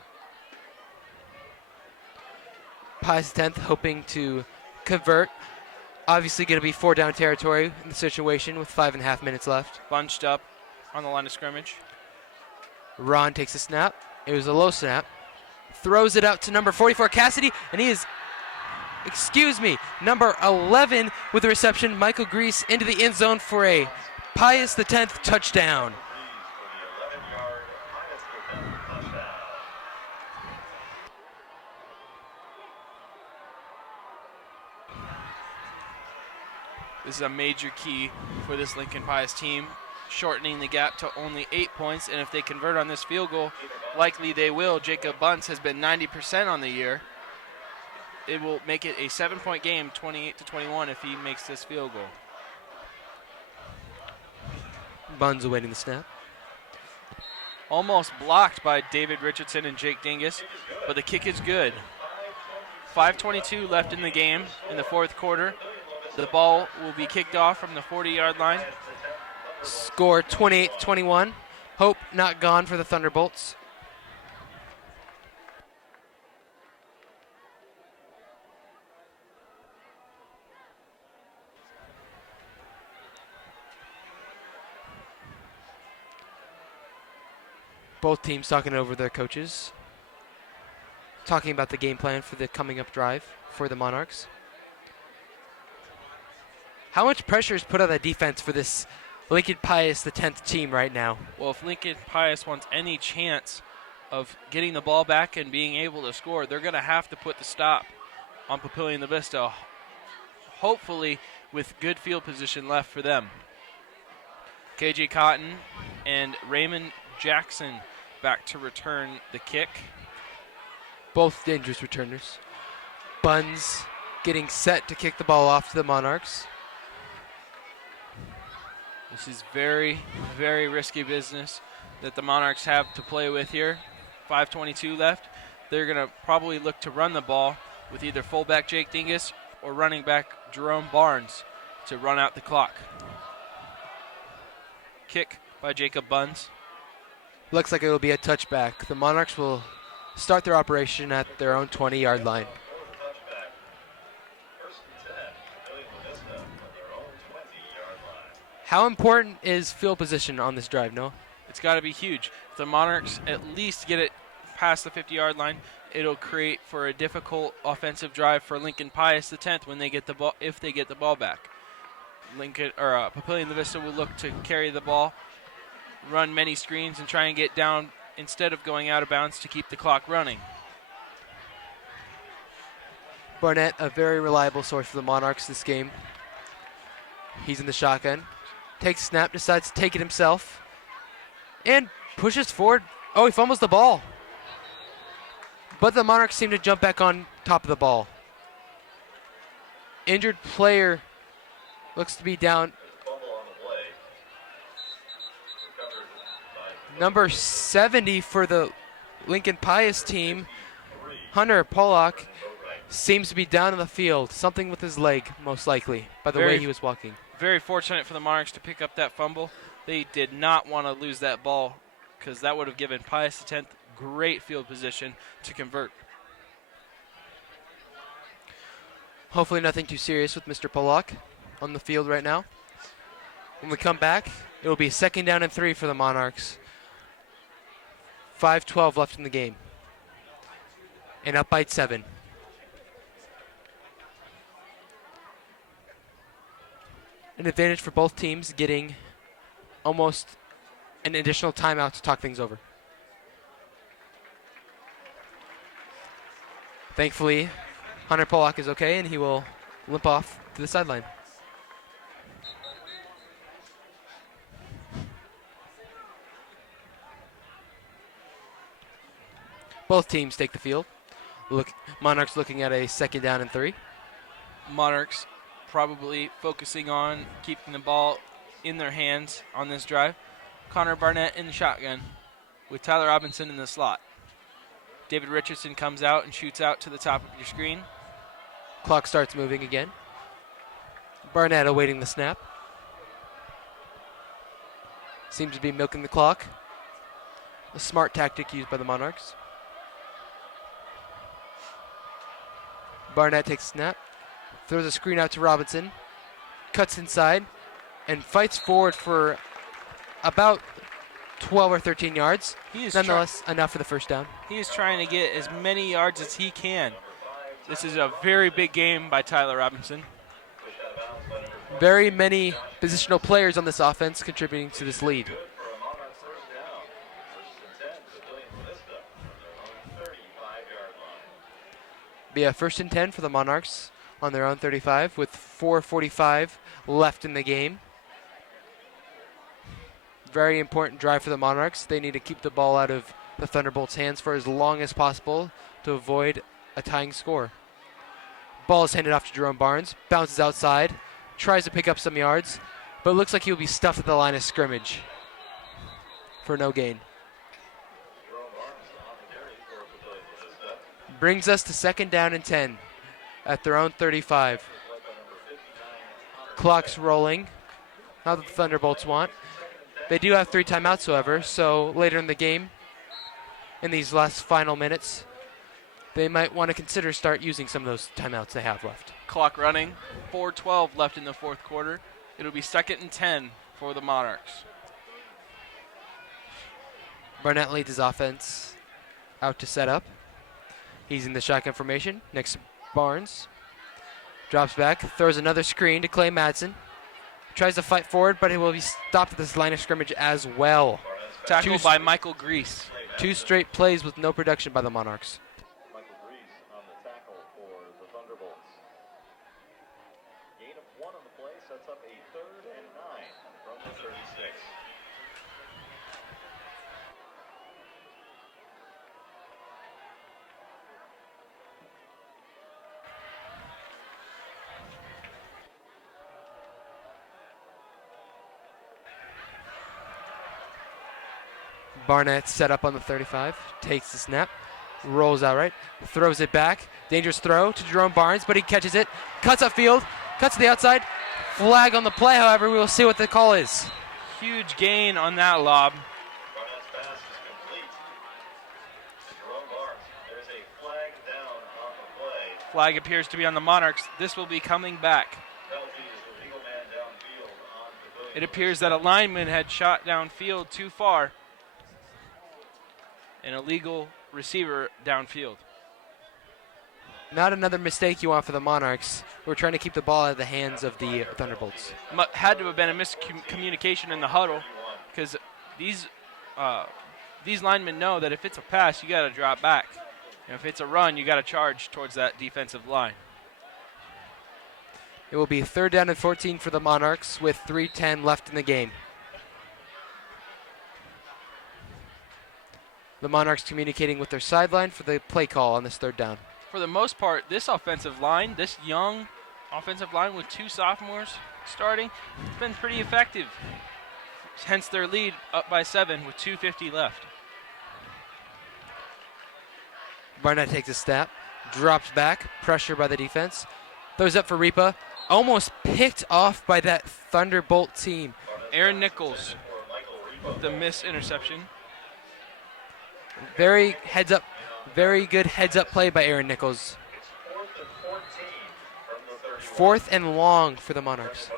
Pius 10th hoping to convert. Obviously going to be 4-down territory in the situation with 5.5 minutes left. Bunched up on the line of scrimmage. Ron takes a snap. It was a low snap. Throws it out to number 44, Cassidy, and he is, number 11 with the reception. Michael Grease into the end zone for a Pius the 10th touchdown. This is a major key for this Lincoln Pius team, shortening the gap to only 8 points. And if they convert on this field goal, likely they will. Jacob Bunce has been 90% on the year. It will make it a 7-point game, 28-21, if he makes this field goal. Buns awaiting the snap. Almost blocked by David Richardson and Jake Dingus, but the kick is good. 5:22 left in the game in the 4th quarter. The ball will be kicked off from the 40-yard line. Score 28-21. Hope not gone for the Thunderbolts. Both teams talking over their coaches, talking about the game plan for the coming up drive for the Monarchs. How much pressure is put on the defense for this Lincoln Pius, the 10th team right now? Well, if Lincoln Pius wants any chance of getting the ball back and being able to score, they're going to have to put the stop on Papillion La Vista, hopefully with good field position left for them. KJ Cotton and Raymond Jackson back to return the kick. Both dangerous returners. Buns getting set to kick the ball off to the Monarchs. This is very, very risky business that the Monarchs have to play with here. 5:22 left. They're going to probably look to run the ball with either fullback Jake Dingus or running back Jerome Barnes to run out the clock. Kick by Jacob Buns. Looks like it will be a touchback. The Monarchs will start their operation at their own 20-yard line. How important is field position on this drive, Noah? It's got to be huge. If the Monarchs at least get it past the 50-yard line, it'll create for a difficult offensive drive for Lincoln Pius the 10th when they get the ball, if they get the ball back. Papillion La Vista will look to carry the ball, run many screens, and try and get down instead of going out of bounds to keep the clock running. Barnett, a very reliable source for the Monarchs this game. He's in the shotgun. Takes snap, decides to take it himself, and pushes forward. Oh, he fumbles the ball. But the Monarchs seem to jump back on top of the ball. Injured player looks to be down. Number 70 for the Lincoln Pius team, Hunter Pollock, seems to be down in the field. Something with his leg, most likely, by the way he was walking. Very fortunate for the Monarchs to pick up that fumble. They did not want to lose that ball because that would have given Pius the 10th great field position to convert. Hopefully nothing too serious with Mr. Pollock on the field right now. When we come back, it will be 2nd down and 3 for the Monarchs. 5:12 left in the game. And up by 7. An advantage for both teams, getting almost an additional timeout to talk things over. Thankfully, Hunter Pollock is okay, and he will limp off to the sideline. Both teams take the field. Monarchs looking at a 2nd down and 3. Monarchs probably focusing on keeping the ball in their hands on this drive. Connor Barnett in the shotgun with Tyler Robinson in the slot. David Richardson comes out and shoots out to the top of your screen. Clock starts moving again. Barnett awaiting the snap. Seems to be milking the clock. A smart tactic used by the Monarchs. Barnett takes a snap. Throws a screen out to Robinson. Cuts inside. And fights forward for about 12 or 13 yards. He is nonetheless enough for the first down. He is trying to get as many yards as he can. This is a very big game by Tyler Robinson. Very many positional players on this offense contributing to this lead. Be a 1st and 10 for the Monarchs on their own 35 with 4:45 left in the game. Very important drive for the Monarchs. They need to keep the ball out of the Thunderbolts' hands for as long as possible to avoid a tying score. Ball is handed off to Jerome Barnes. Bounces outside. Tries to pick up some yards, but looks like he'll be stuffed at the line of scrimmage for no gain. Brings us to 2nd down and 10 at their own 35. Clock's rolling. Not that the Thunderbolts want. They do have 3 timeouts, however, so later in the game, in these last final minutes, they might want to consider start using some of those timeouts they have left. Clock running. 4:12 left in the 4th quarter. It'll be 2nd and 10 for the Monarchs. Barnett leads his offense out to set up. He's in the shotgun formation next to Barnes. Drops back, throws another screen to Clay Madsen. Tries to fight forward, but he will be stopped at this line of scrimmage as well. Tackled by Michael Grease. 2 straight plays with no production by the Monarchs. Michael Grease on the tackle for the Thunderbolts. Gain of 1 on the play sets up a 3rd and 9 from the 36. Barnett set up on the 35, takes the snap, rolls out right, throws it back. Dangerous throw to Jerome Barnes, but he catches it, cuts upfield, cuts to the outside. Flag on the play, however, we will see what the call is. Huge gain on that lob. Barnett's pass is complete. Jerome Barnes, there's a flag down on the play. Flag appears to be on the Monarchs. This will be coming back. Penalty is the legal man downfield on Papillion. It appears that a lineman had shot downfield too far. An illegal receiver downfield. Not another mistake you want for the Monarchs. We're trying to keep the ball out of the hands of the Thunderbolts. Had to have been a miscommunication in the huddle, because these linemen know that if it's a pass, you got to drop back. And if it's a run, you got to charge towards that defensive line. It will be 3rd down and 14 for the Monarchs with 3:10 left in the game. The Monarchs communicating with their sideline for the play call on this 3rd down. For the most part, this offensive line, this young offensive line with 2 sophomores starting, it's been pretty effective. Hence their lead up by 7 with 2:50 left. Barnett takes a step, drops back, pressure by the defense, throws up for Ripa, almost picked off by that Thunderbolt team. Aaron Nichols, the miss interception. Very good heads up play by Aaron Nichols. 4th and long for the Monarchs.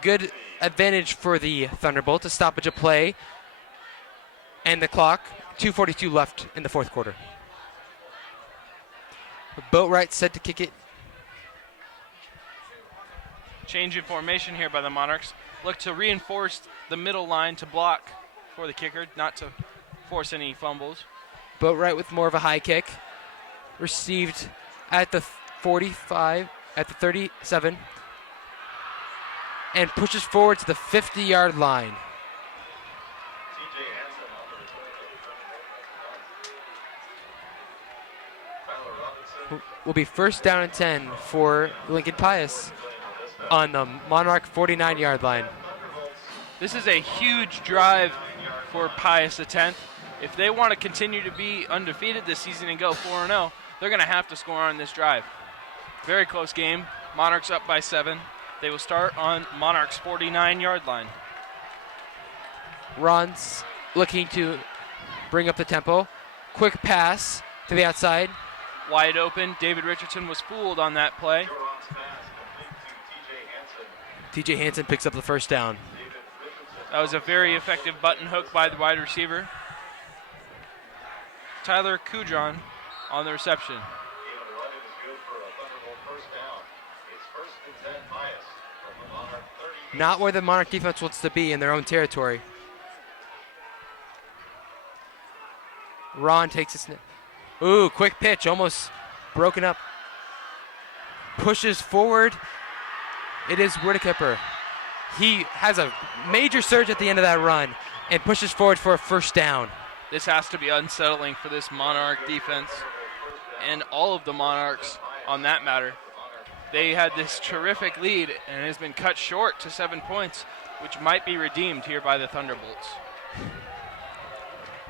Good advantage for the Thunderbolts, a stoppage of play, and the clock. 2:42 left in the 4th quarter. Boatwright set to kick it. Change in formation here by the Monarchs. Look to reinforce the middle line to block for the kicker, not to force any fumbles. Boatwright with more of a high kick. Received at the 45, at the 37, and pushes forward to the 50-yard line. will be first down and 10 for Lincoln Pius on the Monarch 49-yard line. This is a huge drive for Pius X. If they want to continue to be undefeated this season and go 4-0, they're going to have to score on this drive. Very close game. Monarchs up by 7. They will start on Monarchs' 49-yard line. Ron's looking to bring up the tempo. Quick pass to the outside. Wide open. David Richardson was fooled on that play. TJ Hansen picks up the first down. That was a very effective button hook by the wide receiver. Tyler Kudron on the reception. Not where the Monarch defense wants to be in their own territory. Ron takes a snap. Ooh, quick pitch, almost broken up. Pushes forward. It is Whitaker. He has a major surge at the end of that run and pushes forward for a first down. This has to be unsettling for this Monarch defense and all of the Monarchs on that matter. They had this terrific lead and it has been cut short to 7 points, which might be redeemed here by the Thunderbolts.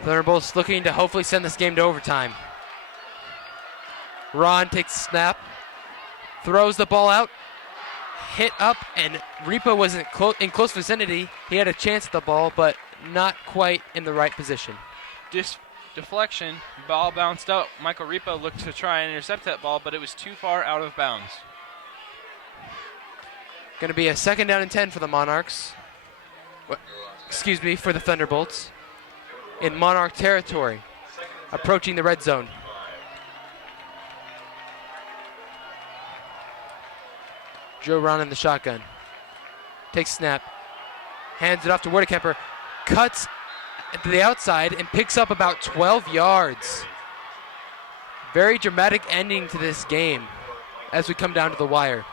Thunderbolts looking to hopefully send this game to overtime. Ron takes a snap, throws the ball out, hit up, and Ripa was in close vicinity. He had a chance at the ball, but not quite in the right position. Deflection, ball bounced out. Michael Ripa looked to try and intercept that ball, but it was too far out of bounds. Going to be a second down and 10 for the Monarchs. For the Thunderbolts. In Monarch territory, approaching the red zone. Joe Ron in the shotgun. Takes snap. Hands it off to Whitaker. Cuts to the outside and picks up about 12 yards. Very dramatic ending to this game as we come down to the wire.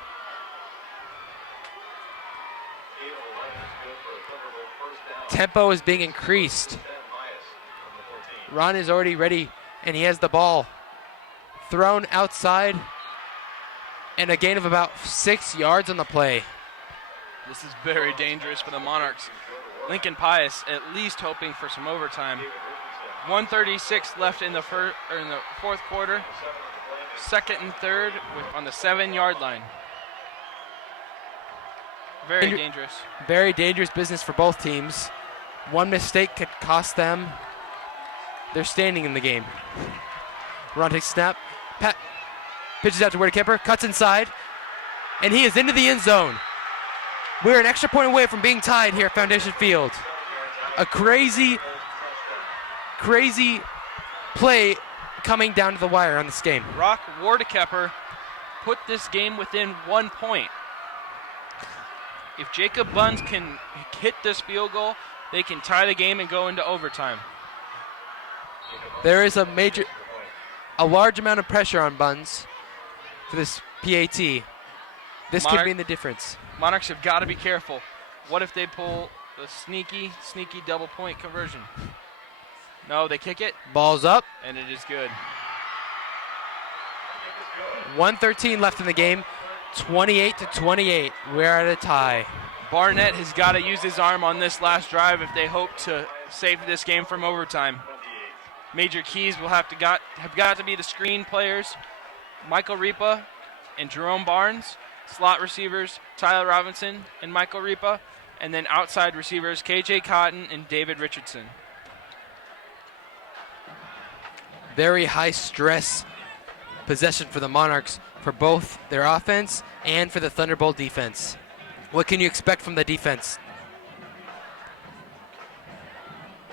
Tempo is being increased. Ron is already ready, and he has the ball. Thrown outside, and a gain of about 6 yards on the play. This is very dangerous for the Monarchs. Lincoln Pius at least hoping for some overtime. 1:36 left in the fourth quarter. Second and third on the 7-yard line. Very dangerous. Very dangerous business for both teams. One mistake could cost them their standing in the game. Ron takes snap. Pat pitches out to Whitaker, cuts inside, and he is into the end zone. We're an extra point away from being tied here at Foundation Field. A crazy play coming down to the wire on this game. Rock Wardekeper put this game within 1 point. If Jacob Buns can hit this field goal, they can tie the game and go into overtime. There is a large amount of pressure on Buns for this PAT. This could be the difference. Monarchs have got to be careful. What if they pull the sneaky double point conversion? No, they kick it. Ball's up. And it is good. 1:13 left in the game. 28-28. We're at a tie. Barnett has got to use his arm on this last drive if they hope to save this game from overtime. Major keys will have got to be the screen players, Michael Ripa and Jerome Barnes, slot receivers Tyler Robinson and Michael Ripa, and then outside receivers KJ Cotton and David Richardson. Very high stress possession for the Monarchs for both their offense and for the Thunderbolt defense. What can you expect from the defense?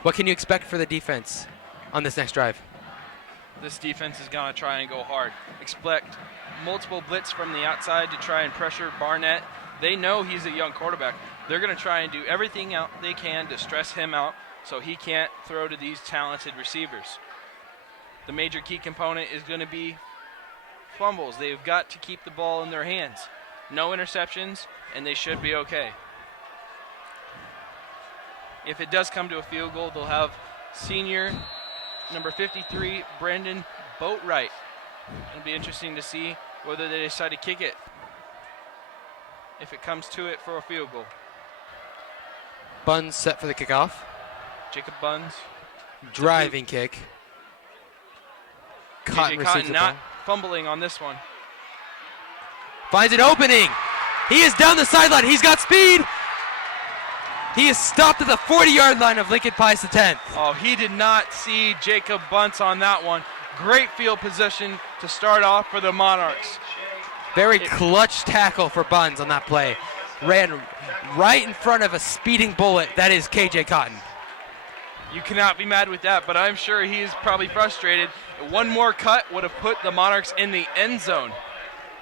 What can you expect for the defense on this next drive? This defense is going to try and go hard. Expect multiple blitz from the outside to try and pressure Barnett. They know he's a young quarterback. They're going to try and do everything out they can to stress him out so he can't throw to these talented receivers. The major key component is going to be fumbles. They've got to keep the ball in their hands. No interceptions, and they should be okay. If it does come to a field goal, they'll have senior number 53, Brandon Boatwright, It'll be interesting to see whether they decide to kick it if it comes to it for a field goal. Buns set for the kickoff. Jacob Buns. Driving kick. Cotton receives Cotton the not ball. fumbling on this one. Finds an opening. He is down the sideline. He's got speed. He is stopped at the 40-yard line of Lincoln Pius X. Oh, he did not see Jacob Bunce on that one. Great field position to start off for the Monarchs. Very clutch tackle for Buns on that play. Ran right in front of a speeding bullet. That is KJ Cotton. You cannot be mad with that, but I'm sure he is probably frustrated. One more cut would have put the Monarchs in the end zone.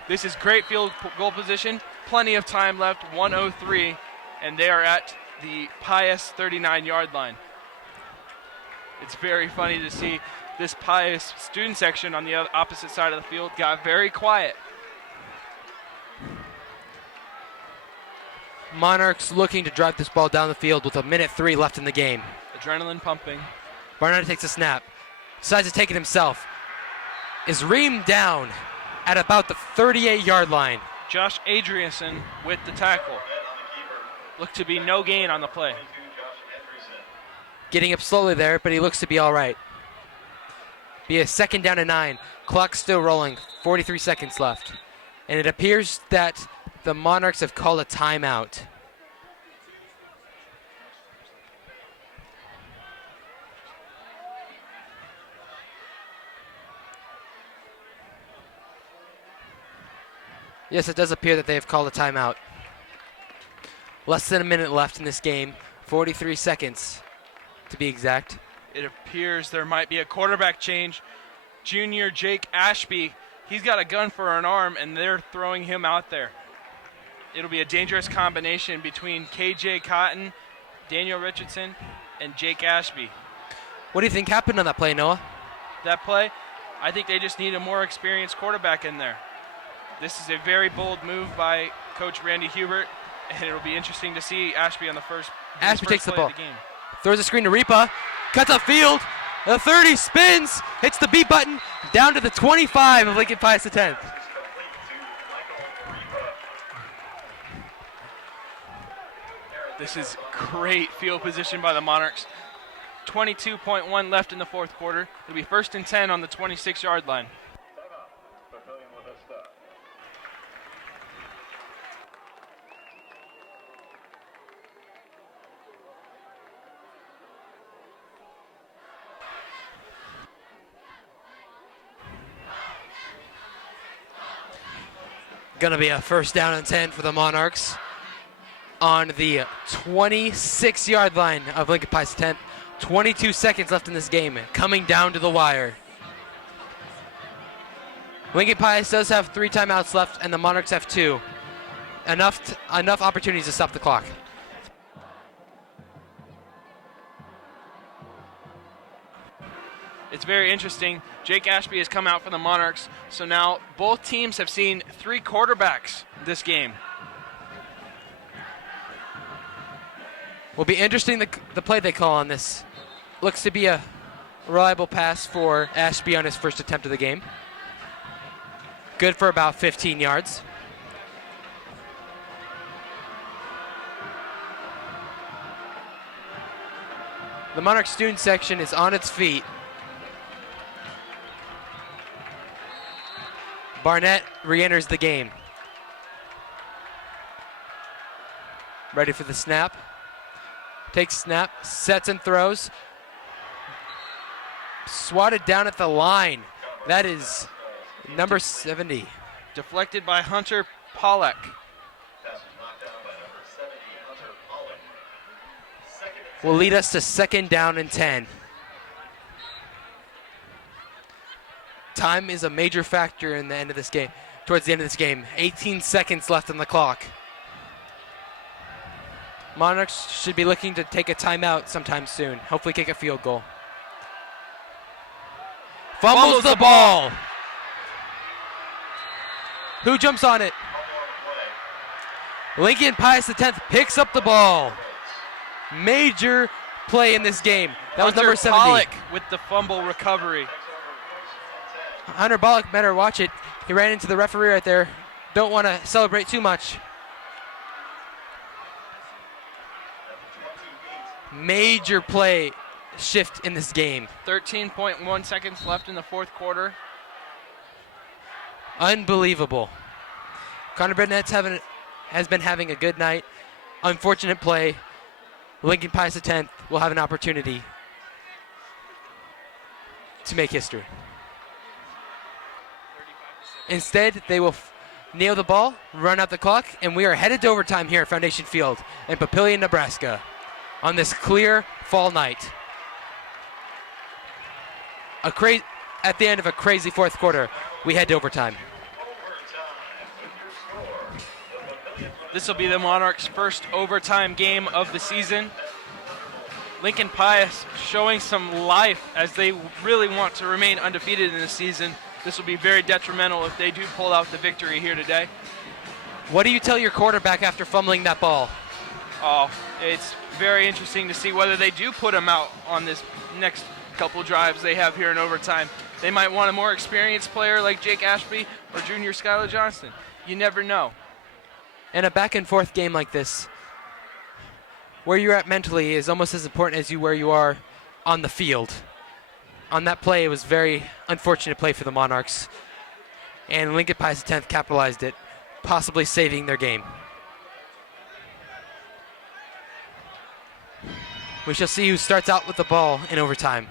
This is great field goal position. Plenty of time left, 1:03, and they are at the Pius 39-yard line. It's very funny to see this Pius student section on the opposite side of the field got very quiet. Monarchs looking to drive this ball down the field with 1:03 left in the game. Adrenaline pumping. Barnett takes a snap, decides to take it himself, is reamed down at about the 38-yard line. Josh Adrianson with the tackle. Looked to be no gain on the play. Getting up slowly there, but he looks to be all right. Be a 2nd down and 9. Clock still rolling, 43 seconds left. And it appears that the Monarchs have called a timeout. Yes, it does appear that they have called a timeout. Less than a minute left in this game. 43 seconds, to be exact. It appears there might be a quarterback change. Junior Jake Ashby, he's got a gun for an arm, and they're throwing him out there. It'll be a dangerous combination between KJ Cotton, Daniel Richardson, and Jake Ashby. What do you think happened on that play, Noah? That play, I think they just need a more experienced quarterback in there. This is a very bold move by Coach Randy Hubert, and it'll be interesting to see Ashby on the first. Ashby takes the play ball. of the game. Throws a screen to Ripa. Cuts upfield. The 30 spins. Hits the B button. Down to the 25 of Lincoln Pius X. This is great field position by the Monarchs. 22.1 left in the fourth quarter. It'll be 1st and 10 on the 26-yard line. Papillion La Vista. Gonna be a 1st down and 10 for the Monarchs on the 26-yard line of Lincoln Pius X. 22 seconds left in this game, coming down to the wire. Lincoln Pius does have 3 timeouts left, and the Monarchs have 2. Enough opportunities to stop the clock. It's very interesting. Jake Ashby has come out for the Monarchs, so now both teams have seen 3 quarterbacks this game. Will be interesting the play they call on this. Looks to be a reliable pass for Ashby on his first attempt of the game. Good for about 15 yards. The Monarch student section is on its feet. Barnett re-enters the game. Ready for the snap. Takes snap, sets and throws. Swatted down at the line. That is number 70. Deflected by Hunter Pollack. Pass was knocked down by number 70, Hunter Pollack. 2nd and 10. Will lead us to 2nd down and 10. Time is a major factor in the end of this game. Towards the end of this game, 18 seconds left on the clock. Monarchs should be looking to take a timeout sometime soon. Hopefully kick a field goal. Fumbles the ball. Who jumps on it? Lincoln Pius X picks up the ball. Major play in this game. That was Hunter number 70. Pollack with the fumble recovery. Hunter Bollock better watch it. He ran into the referee right there. Don't want to celebrate too much. Major play shift in this game. 13.1 seconds left in the fourth quarter. Unbelievable. Connor Burnett has been having a good night. Unfortunate play. Lincoln Pius X will have an opportunity to make history. Instead, they will nail the ball, run out the clock, and we are headed to overtime here at Foundation Field in Papillion, Nebraska on this clear fall night. At the end of a crazy fourth quarter, we head to overtime. This will be the Monarchs' first overtime game of the season. Lincoln Pius showing some life as they really want to remain undefeated in the season. This will be very detrimental if they do pull out the victory here today. What do you tell your quarterback after fumbling that ball? Oh, it's very interesting to see whether they do put him out on this next couple drives they have here in overtime. They might want a more experienced player like Jake Ashby or junior Skylar Johnston. You never know. In a back and forth game like this, where you're at mentally is almost as important as where you are on the field. On that play, it was very unfortunate play for the Monarchs, and Lincoln Pius X capitalized it, possibly saving their game. We shall see who starts out with the ball in overtime.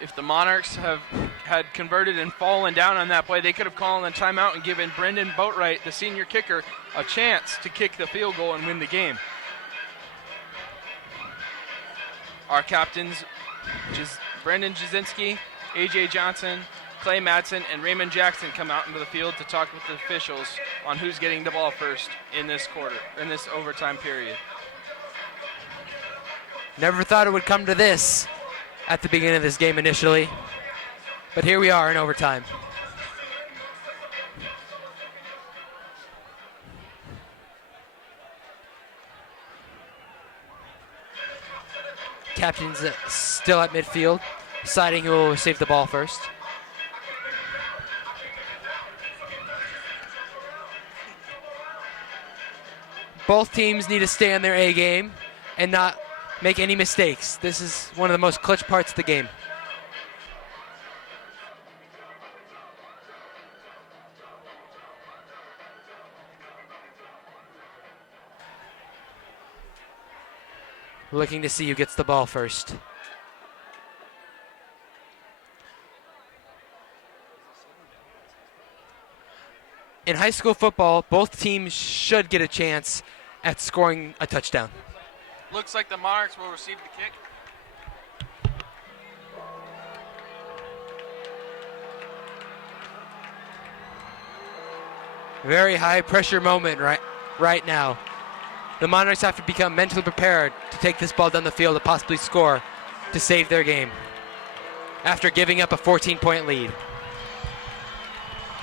If the Monarchs had converted and fallen down on that play, they could have called a timeout and given Brendan Boatwright, the senior kicker, a chance to kick the field goal and win the game. Our captains, Brendan Jasinski, A.J. Johnson, Clay Madsen, and Raymond Jackson come out into the field to talk with the officials on who's getting the ball first in this overtime period. Never thought it would come to this at the beginning of this game initially, but here we are in overtime. Captain's still at midfield, deciding who will receive the ball first. Both teams need to stay on their A game and not make any mistakes. This is one of the most clutch parts of the game. Looking to see who gets the ball first. In high school football, both teams should get a chance at scoring a touchdown. Looks like the Monarchs will receive the kick. Very high pressure moment right now. The Monarchs have to become mentally prepared to take this ball down the field and possibly score to save their game after giving up a 14-point lead.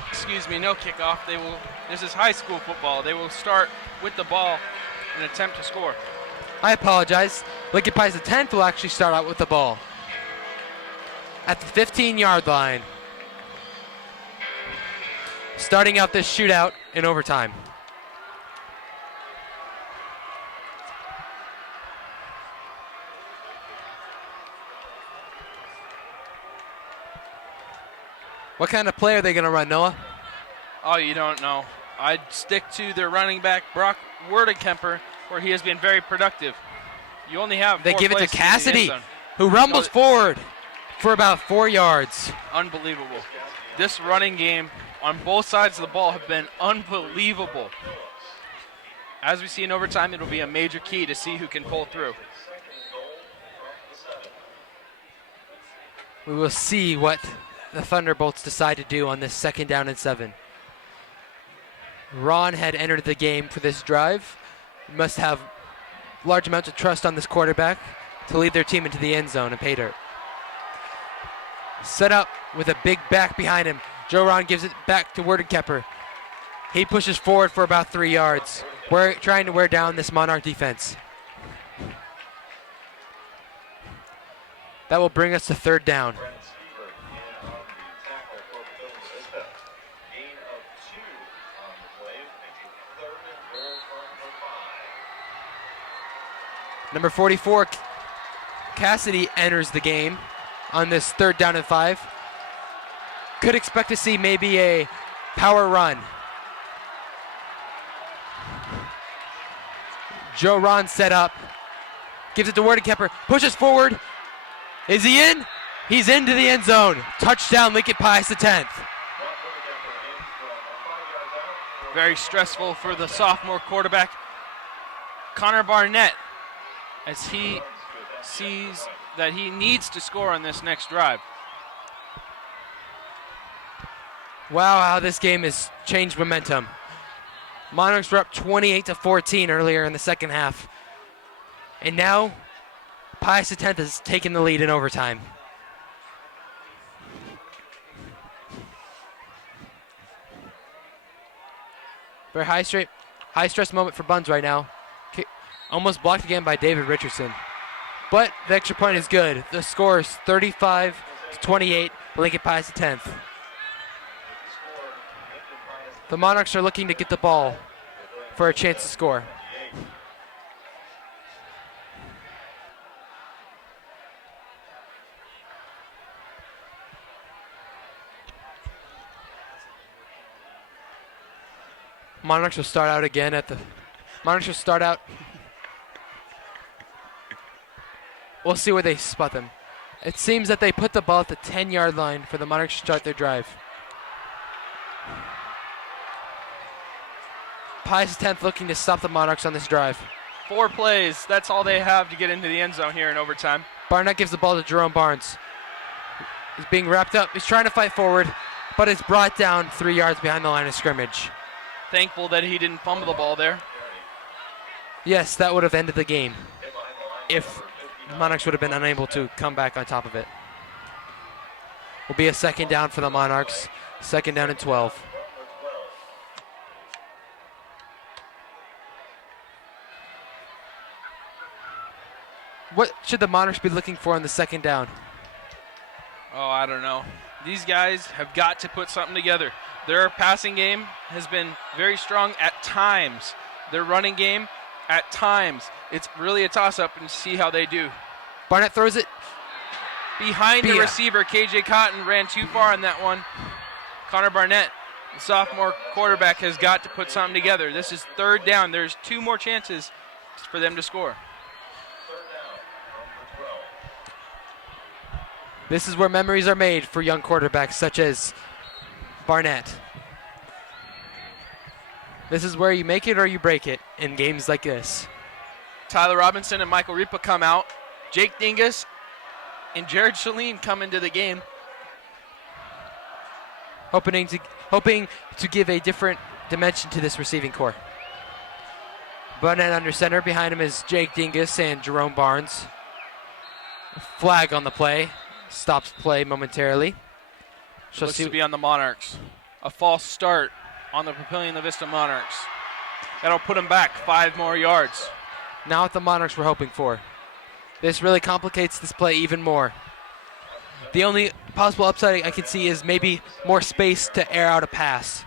Excuse me, no kickoff. This is high school football. They will start with the ball and attempt to score. I apologize. Lincoln Pius X will actually start out with the ball at the 15-yard line, starting out this shootout in overtime. What kind of play are they going to run, Noah? Oh, you don't know. I'd stick to their running back, Brock Werdenkemper, where he has been very productive. You only have They four give it to plays in the end Cassidy, zone. who rumbles forward for about 4 yards. Unbelievable. This running game on both sides of the ball have been unbelievable. As we see in overtime, it'll be a major key to see who can pull through. We will see what the Thunderbolts decide to do on this 2nd down and 7. Ron had entered the game for this drive. Must have large amounts of trust on this quarterback to lead their team into the end zone and pay dirt. Set up with a big back behind him. Joe Ron gives it back to Werdenkemper. He pushes forward for about 3 yards. We're trying to wear down this Monarch defense. That will bring us to 3rd down. 2 on the play. Makes it 3rd and goal from the 5. Number 44, Cassidy, enters the game on this 3rd down and 5. Could expect to see maybe a power run. Joe Ron set up, gives it to Werdenkemper, pushes forward. Is he in? He's into the end zone. Touchdown, Lincoln Pius the 10th. Very stressful for the sophomore quarterback, Connor Barnett, as he sees that he needs to score on this next drive. Wow, how this game has changed momentum. Monarchs were up 28-14 earlier in the second half. And now, Pius X has taken the lead in overtime. Very high stress moment for Buns right now. Almost blocked again by David Richardson. But the extra point is good. The score is 35-28, Lincoln Pius X. The Monarchs are looking to get the ball for a chance to score. Monarchs will start out again at the... Monarchs will start out... We'll see where they spot them. It seems that they put the ball at the 10-yard line for the Monarchs to start their drive. Pius X looking to stop the Monarchs on this drive. 4 plays, that's all they have to get into the end zone here in overtime. Barnett gives the ball to Jerome Barnes. He's being wrapped up. He's trying to fight forward, but it's brought down 3 yards behind the line of scrimmage. Thankful that he didn't fumble the ball there. Yes, that would have ended the game if the Monarchs would have been unable to come back on top of it. Will be a 2nd down for the Monarchs. 2nd down and 12. What should the Monarchs be looking for on the 2nd down? Oh, I don't know. These guys have got to put something together. Their passing game has been very strong at times. Their running game, at times. It's really a toss-up and see how they do. Barnett throws it. Behind the receiver, KJ Cotton ran too far on that one. Connor Barnett, the sophomore quarterback, has got to put something together. This is 3rd down. There's 2 more chances for them to score. This is where memories are made for young quarterbacks such as Barnett. This is where you make it or you break it in games like this. Tyler Robinson and Michael Ripa come out. Jake Dingus and Jared Shaleen come into the game. Hoping to give a different dimension to this receiving core. Barnett under center. Behind him is Jake Dingus and Jerome Barnes. Flag on the play. Stops play momentarily. Looks to be on the Monarchs. A false start on the Papillion La Vista Monarchs. That'll put them back 5 more yards. Now what the Monarchs were hoping for. This really complicates this play even more. The only possible upside I can see is maybe more space to air out a pass.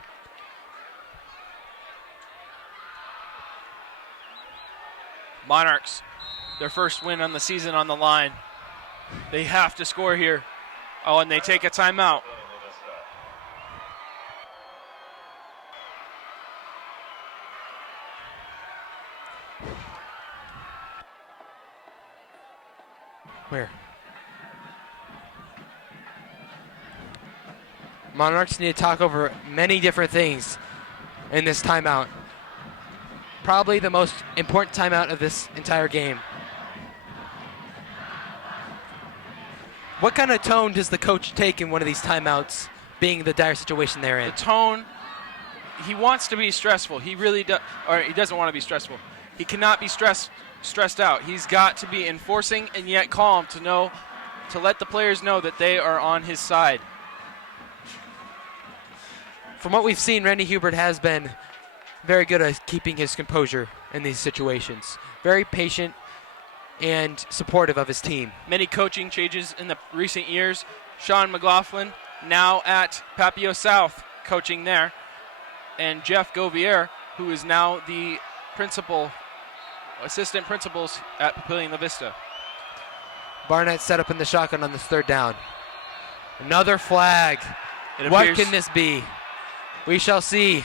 Monarchs, their first win on the season on the line. They have to score here. Oh, and they take a timeout. Where? Monarchs need to talk over many different things in this timeout. Probably the most important timeout of this entire game. What kind of tone does the coach take in one of these timeouts, being the dire situation they're in? The tone, he wants to be stressful. He really does, or he doesn't want to be stressful. He cannot be stressed out. He's got to be enforcing and yet calm to let the players know that they are on his side. From what we've seen, Randy Hubert has been very good at keeping his composure in these situations. Very patient and supportive of his team. Many coaching changes in the recent years. Sean McLaughlin now at Papillion South coaching there. and Jeff Govier, who is now the assistant principals at Papillion La Vista. Barnett set up in the shotgun on this third down. Another flag. What can this be? We shall see.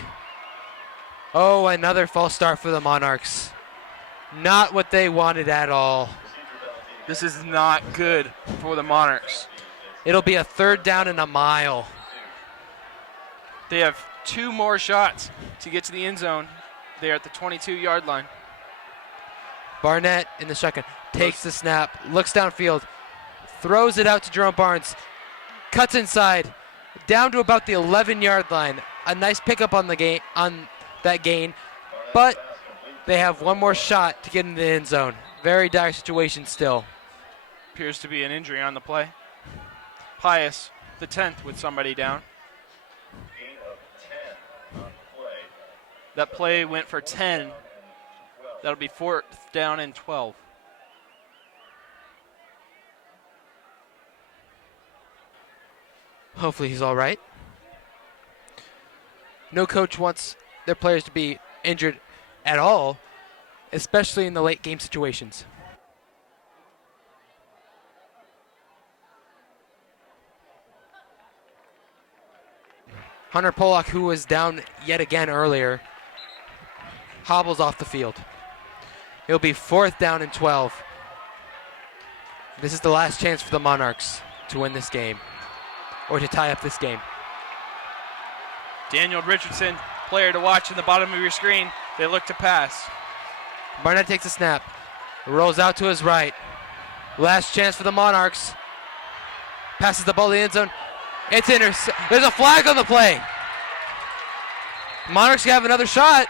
Oh, another false start for the Monarchs. Not what they wanted at all. This is not good for the Monarchs. It'll be a third down and a mile. They have 2 more shots to get to the end zone. They're at the 22-yard line. Barnett in the shotgun takes the snap, looks downfield, throws it out to Jerome Barnes, cuts inside, down to about the 11-yard line. A nice pickup on that gain, but they have one more shot to get into the end zone. Very dire situation still. Appears to be an injury on the play. Pius, the 10th, with somebody down. Gain of 10 on the play. That play went for 10. That'll be 4th down and 12. Hopefully he's all right. No coach wants their players to be injured at all, especially in the late game situations. Hunter Pollock, who was down yet again earlier, hobbles off the field. It'll be 4th down and 12. This is the last chance for the Monarchs to win this game, or to tie up this game. Daniel Richardson, player to watch in the bottom of your screen. They look to pass. Barnett takes a snap, rolls out to his right. Last chance for the Monarchs. Passes the ball to the end zone. It's there's a flag on the play. Monarchs have another shot.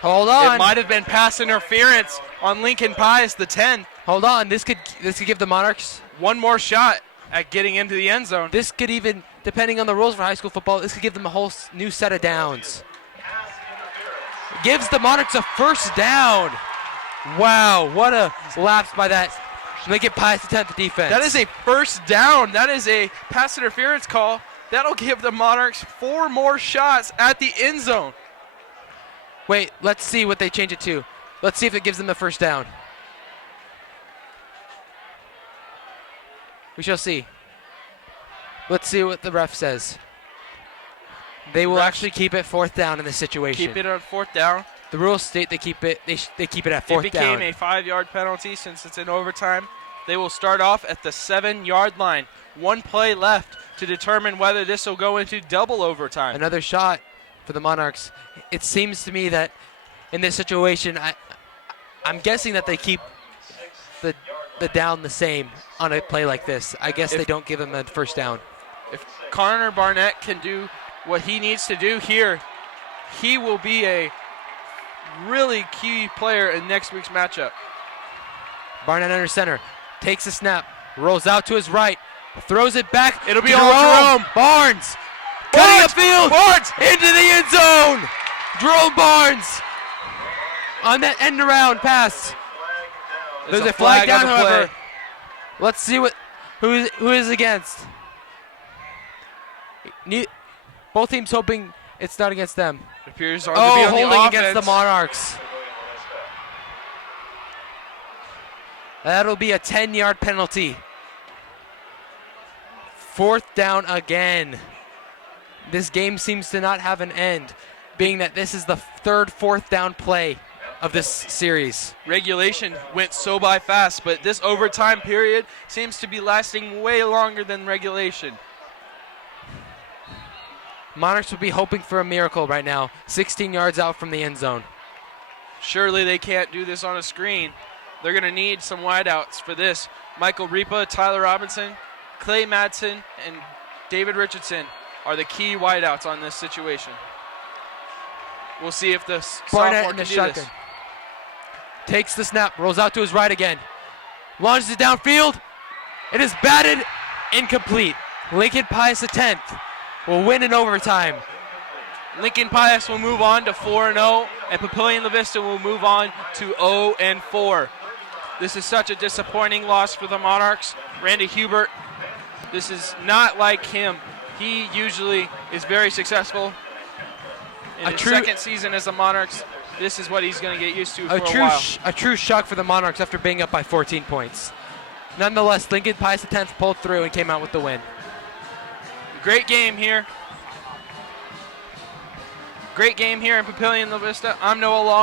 Hold on. It might have been pass interference on Lincoln Pius, the 10th. Hold on. This could give the Monarchs one more shot at getting into the end zone. This could even, depending on the rules for high school football, this could give them a whole new set of downs. Gives the Monarchs a first down. Wow, what a lapse by that Lincoln Pius, the 10th defense. That is a first down. That is a pass interference call. That'll give the Monarchs 4 more shots at the end zone. Wait, let's see what they change it to. Let's see if it gives them the first down. We shall see. Let's see what the ref says. They will actually keep it 4th down in this situation. Keep it on 4th down. The rules state they keep it. They keep it at 4th down. It became a 5-yard penalty since it's in overtime. They will start off at the 7-yard line. 1 play left to determine whether this will go into double overtime. Another shot for the Monarchs. It seems to me that in this situation, I'm guessing that they keep the down the same on a play like this. I guess they don't give him a first down. If Connor Barnett can do what he needs to do here, he will be a really key player in next week's matchup. Barnett under center, takes a snap, rolls out to his right, throws it back. It'll be all Jerome. Barnes, cutting upfield, Barnes into the end zone. Jerome Barnes on that end around pass. There's a flag down, however. Let's see who is against. Both teams hoping it's not against them. It appears to be on holding the against the Monarchs. That'll be a 10-yard penalty. 4th down again. This game seems to not have an end, being that this is the 3rd 4th down play of this series. Regulation went so by fast, but this overtime period seems to be lasting way longer than regulation. Monarchs would be hoping for a miracle right now, 16 yards out from the end zone. Surely they can't do this on a screen. They're going to need some wideouts for this. Michael Ripa, Tyler Robinson, Clay Madsen, and David Richardson are the key wideouts on this situation. We'll see if the sophomore can do this. Takes the snap, rolls out to his right again. Launches it downfield. It is batted, incomplete. Lincoln Pius, the 10th, will win in overtime. Lincoln Pius will move on to 4-0, and Papillion La Vista will move on to 0-4. This is such a disappointing loss for the Monarchs. Randy Hubert, this is not like him. He usually is very successful. In his second season as the Monarchs, this is what he's going to get used to for a while. A true shock for the Monarchs after being up by 14 points. Nonetheless, Lincoln Pius X pulled through and came out with the win. Great game here. Great game here in Papillion La Vista. I'm Noah Long.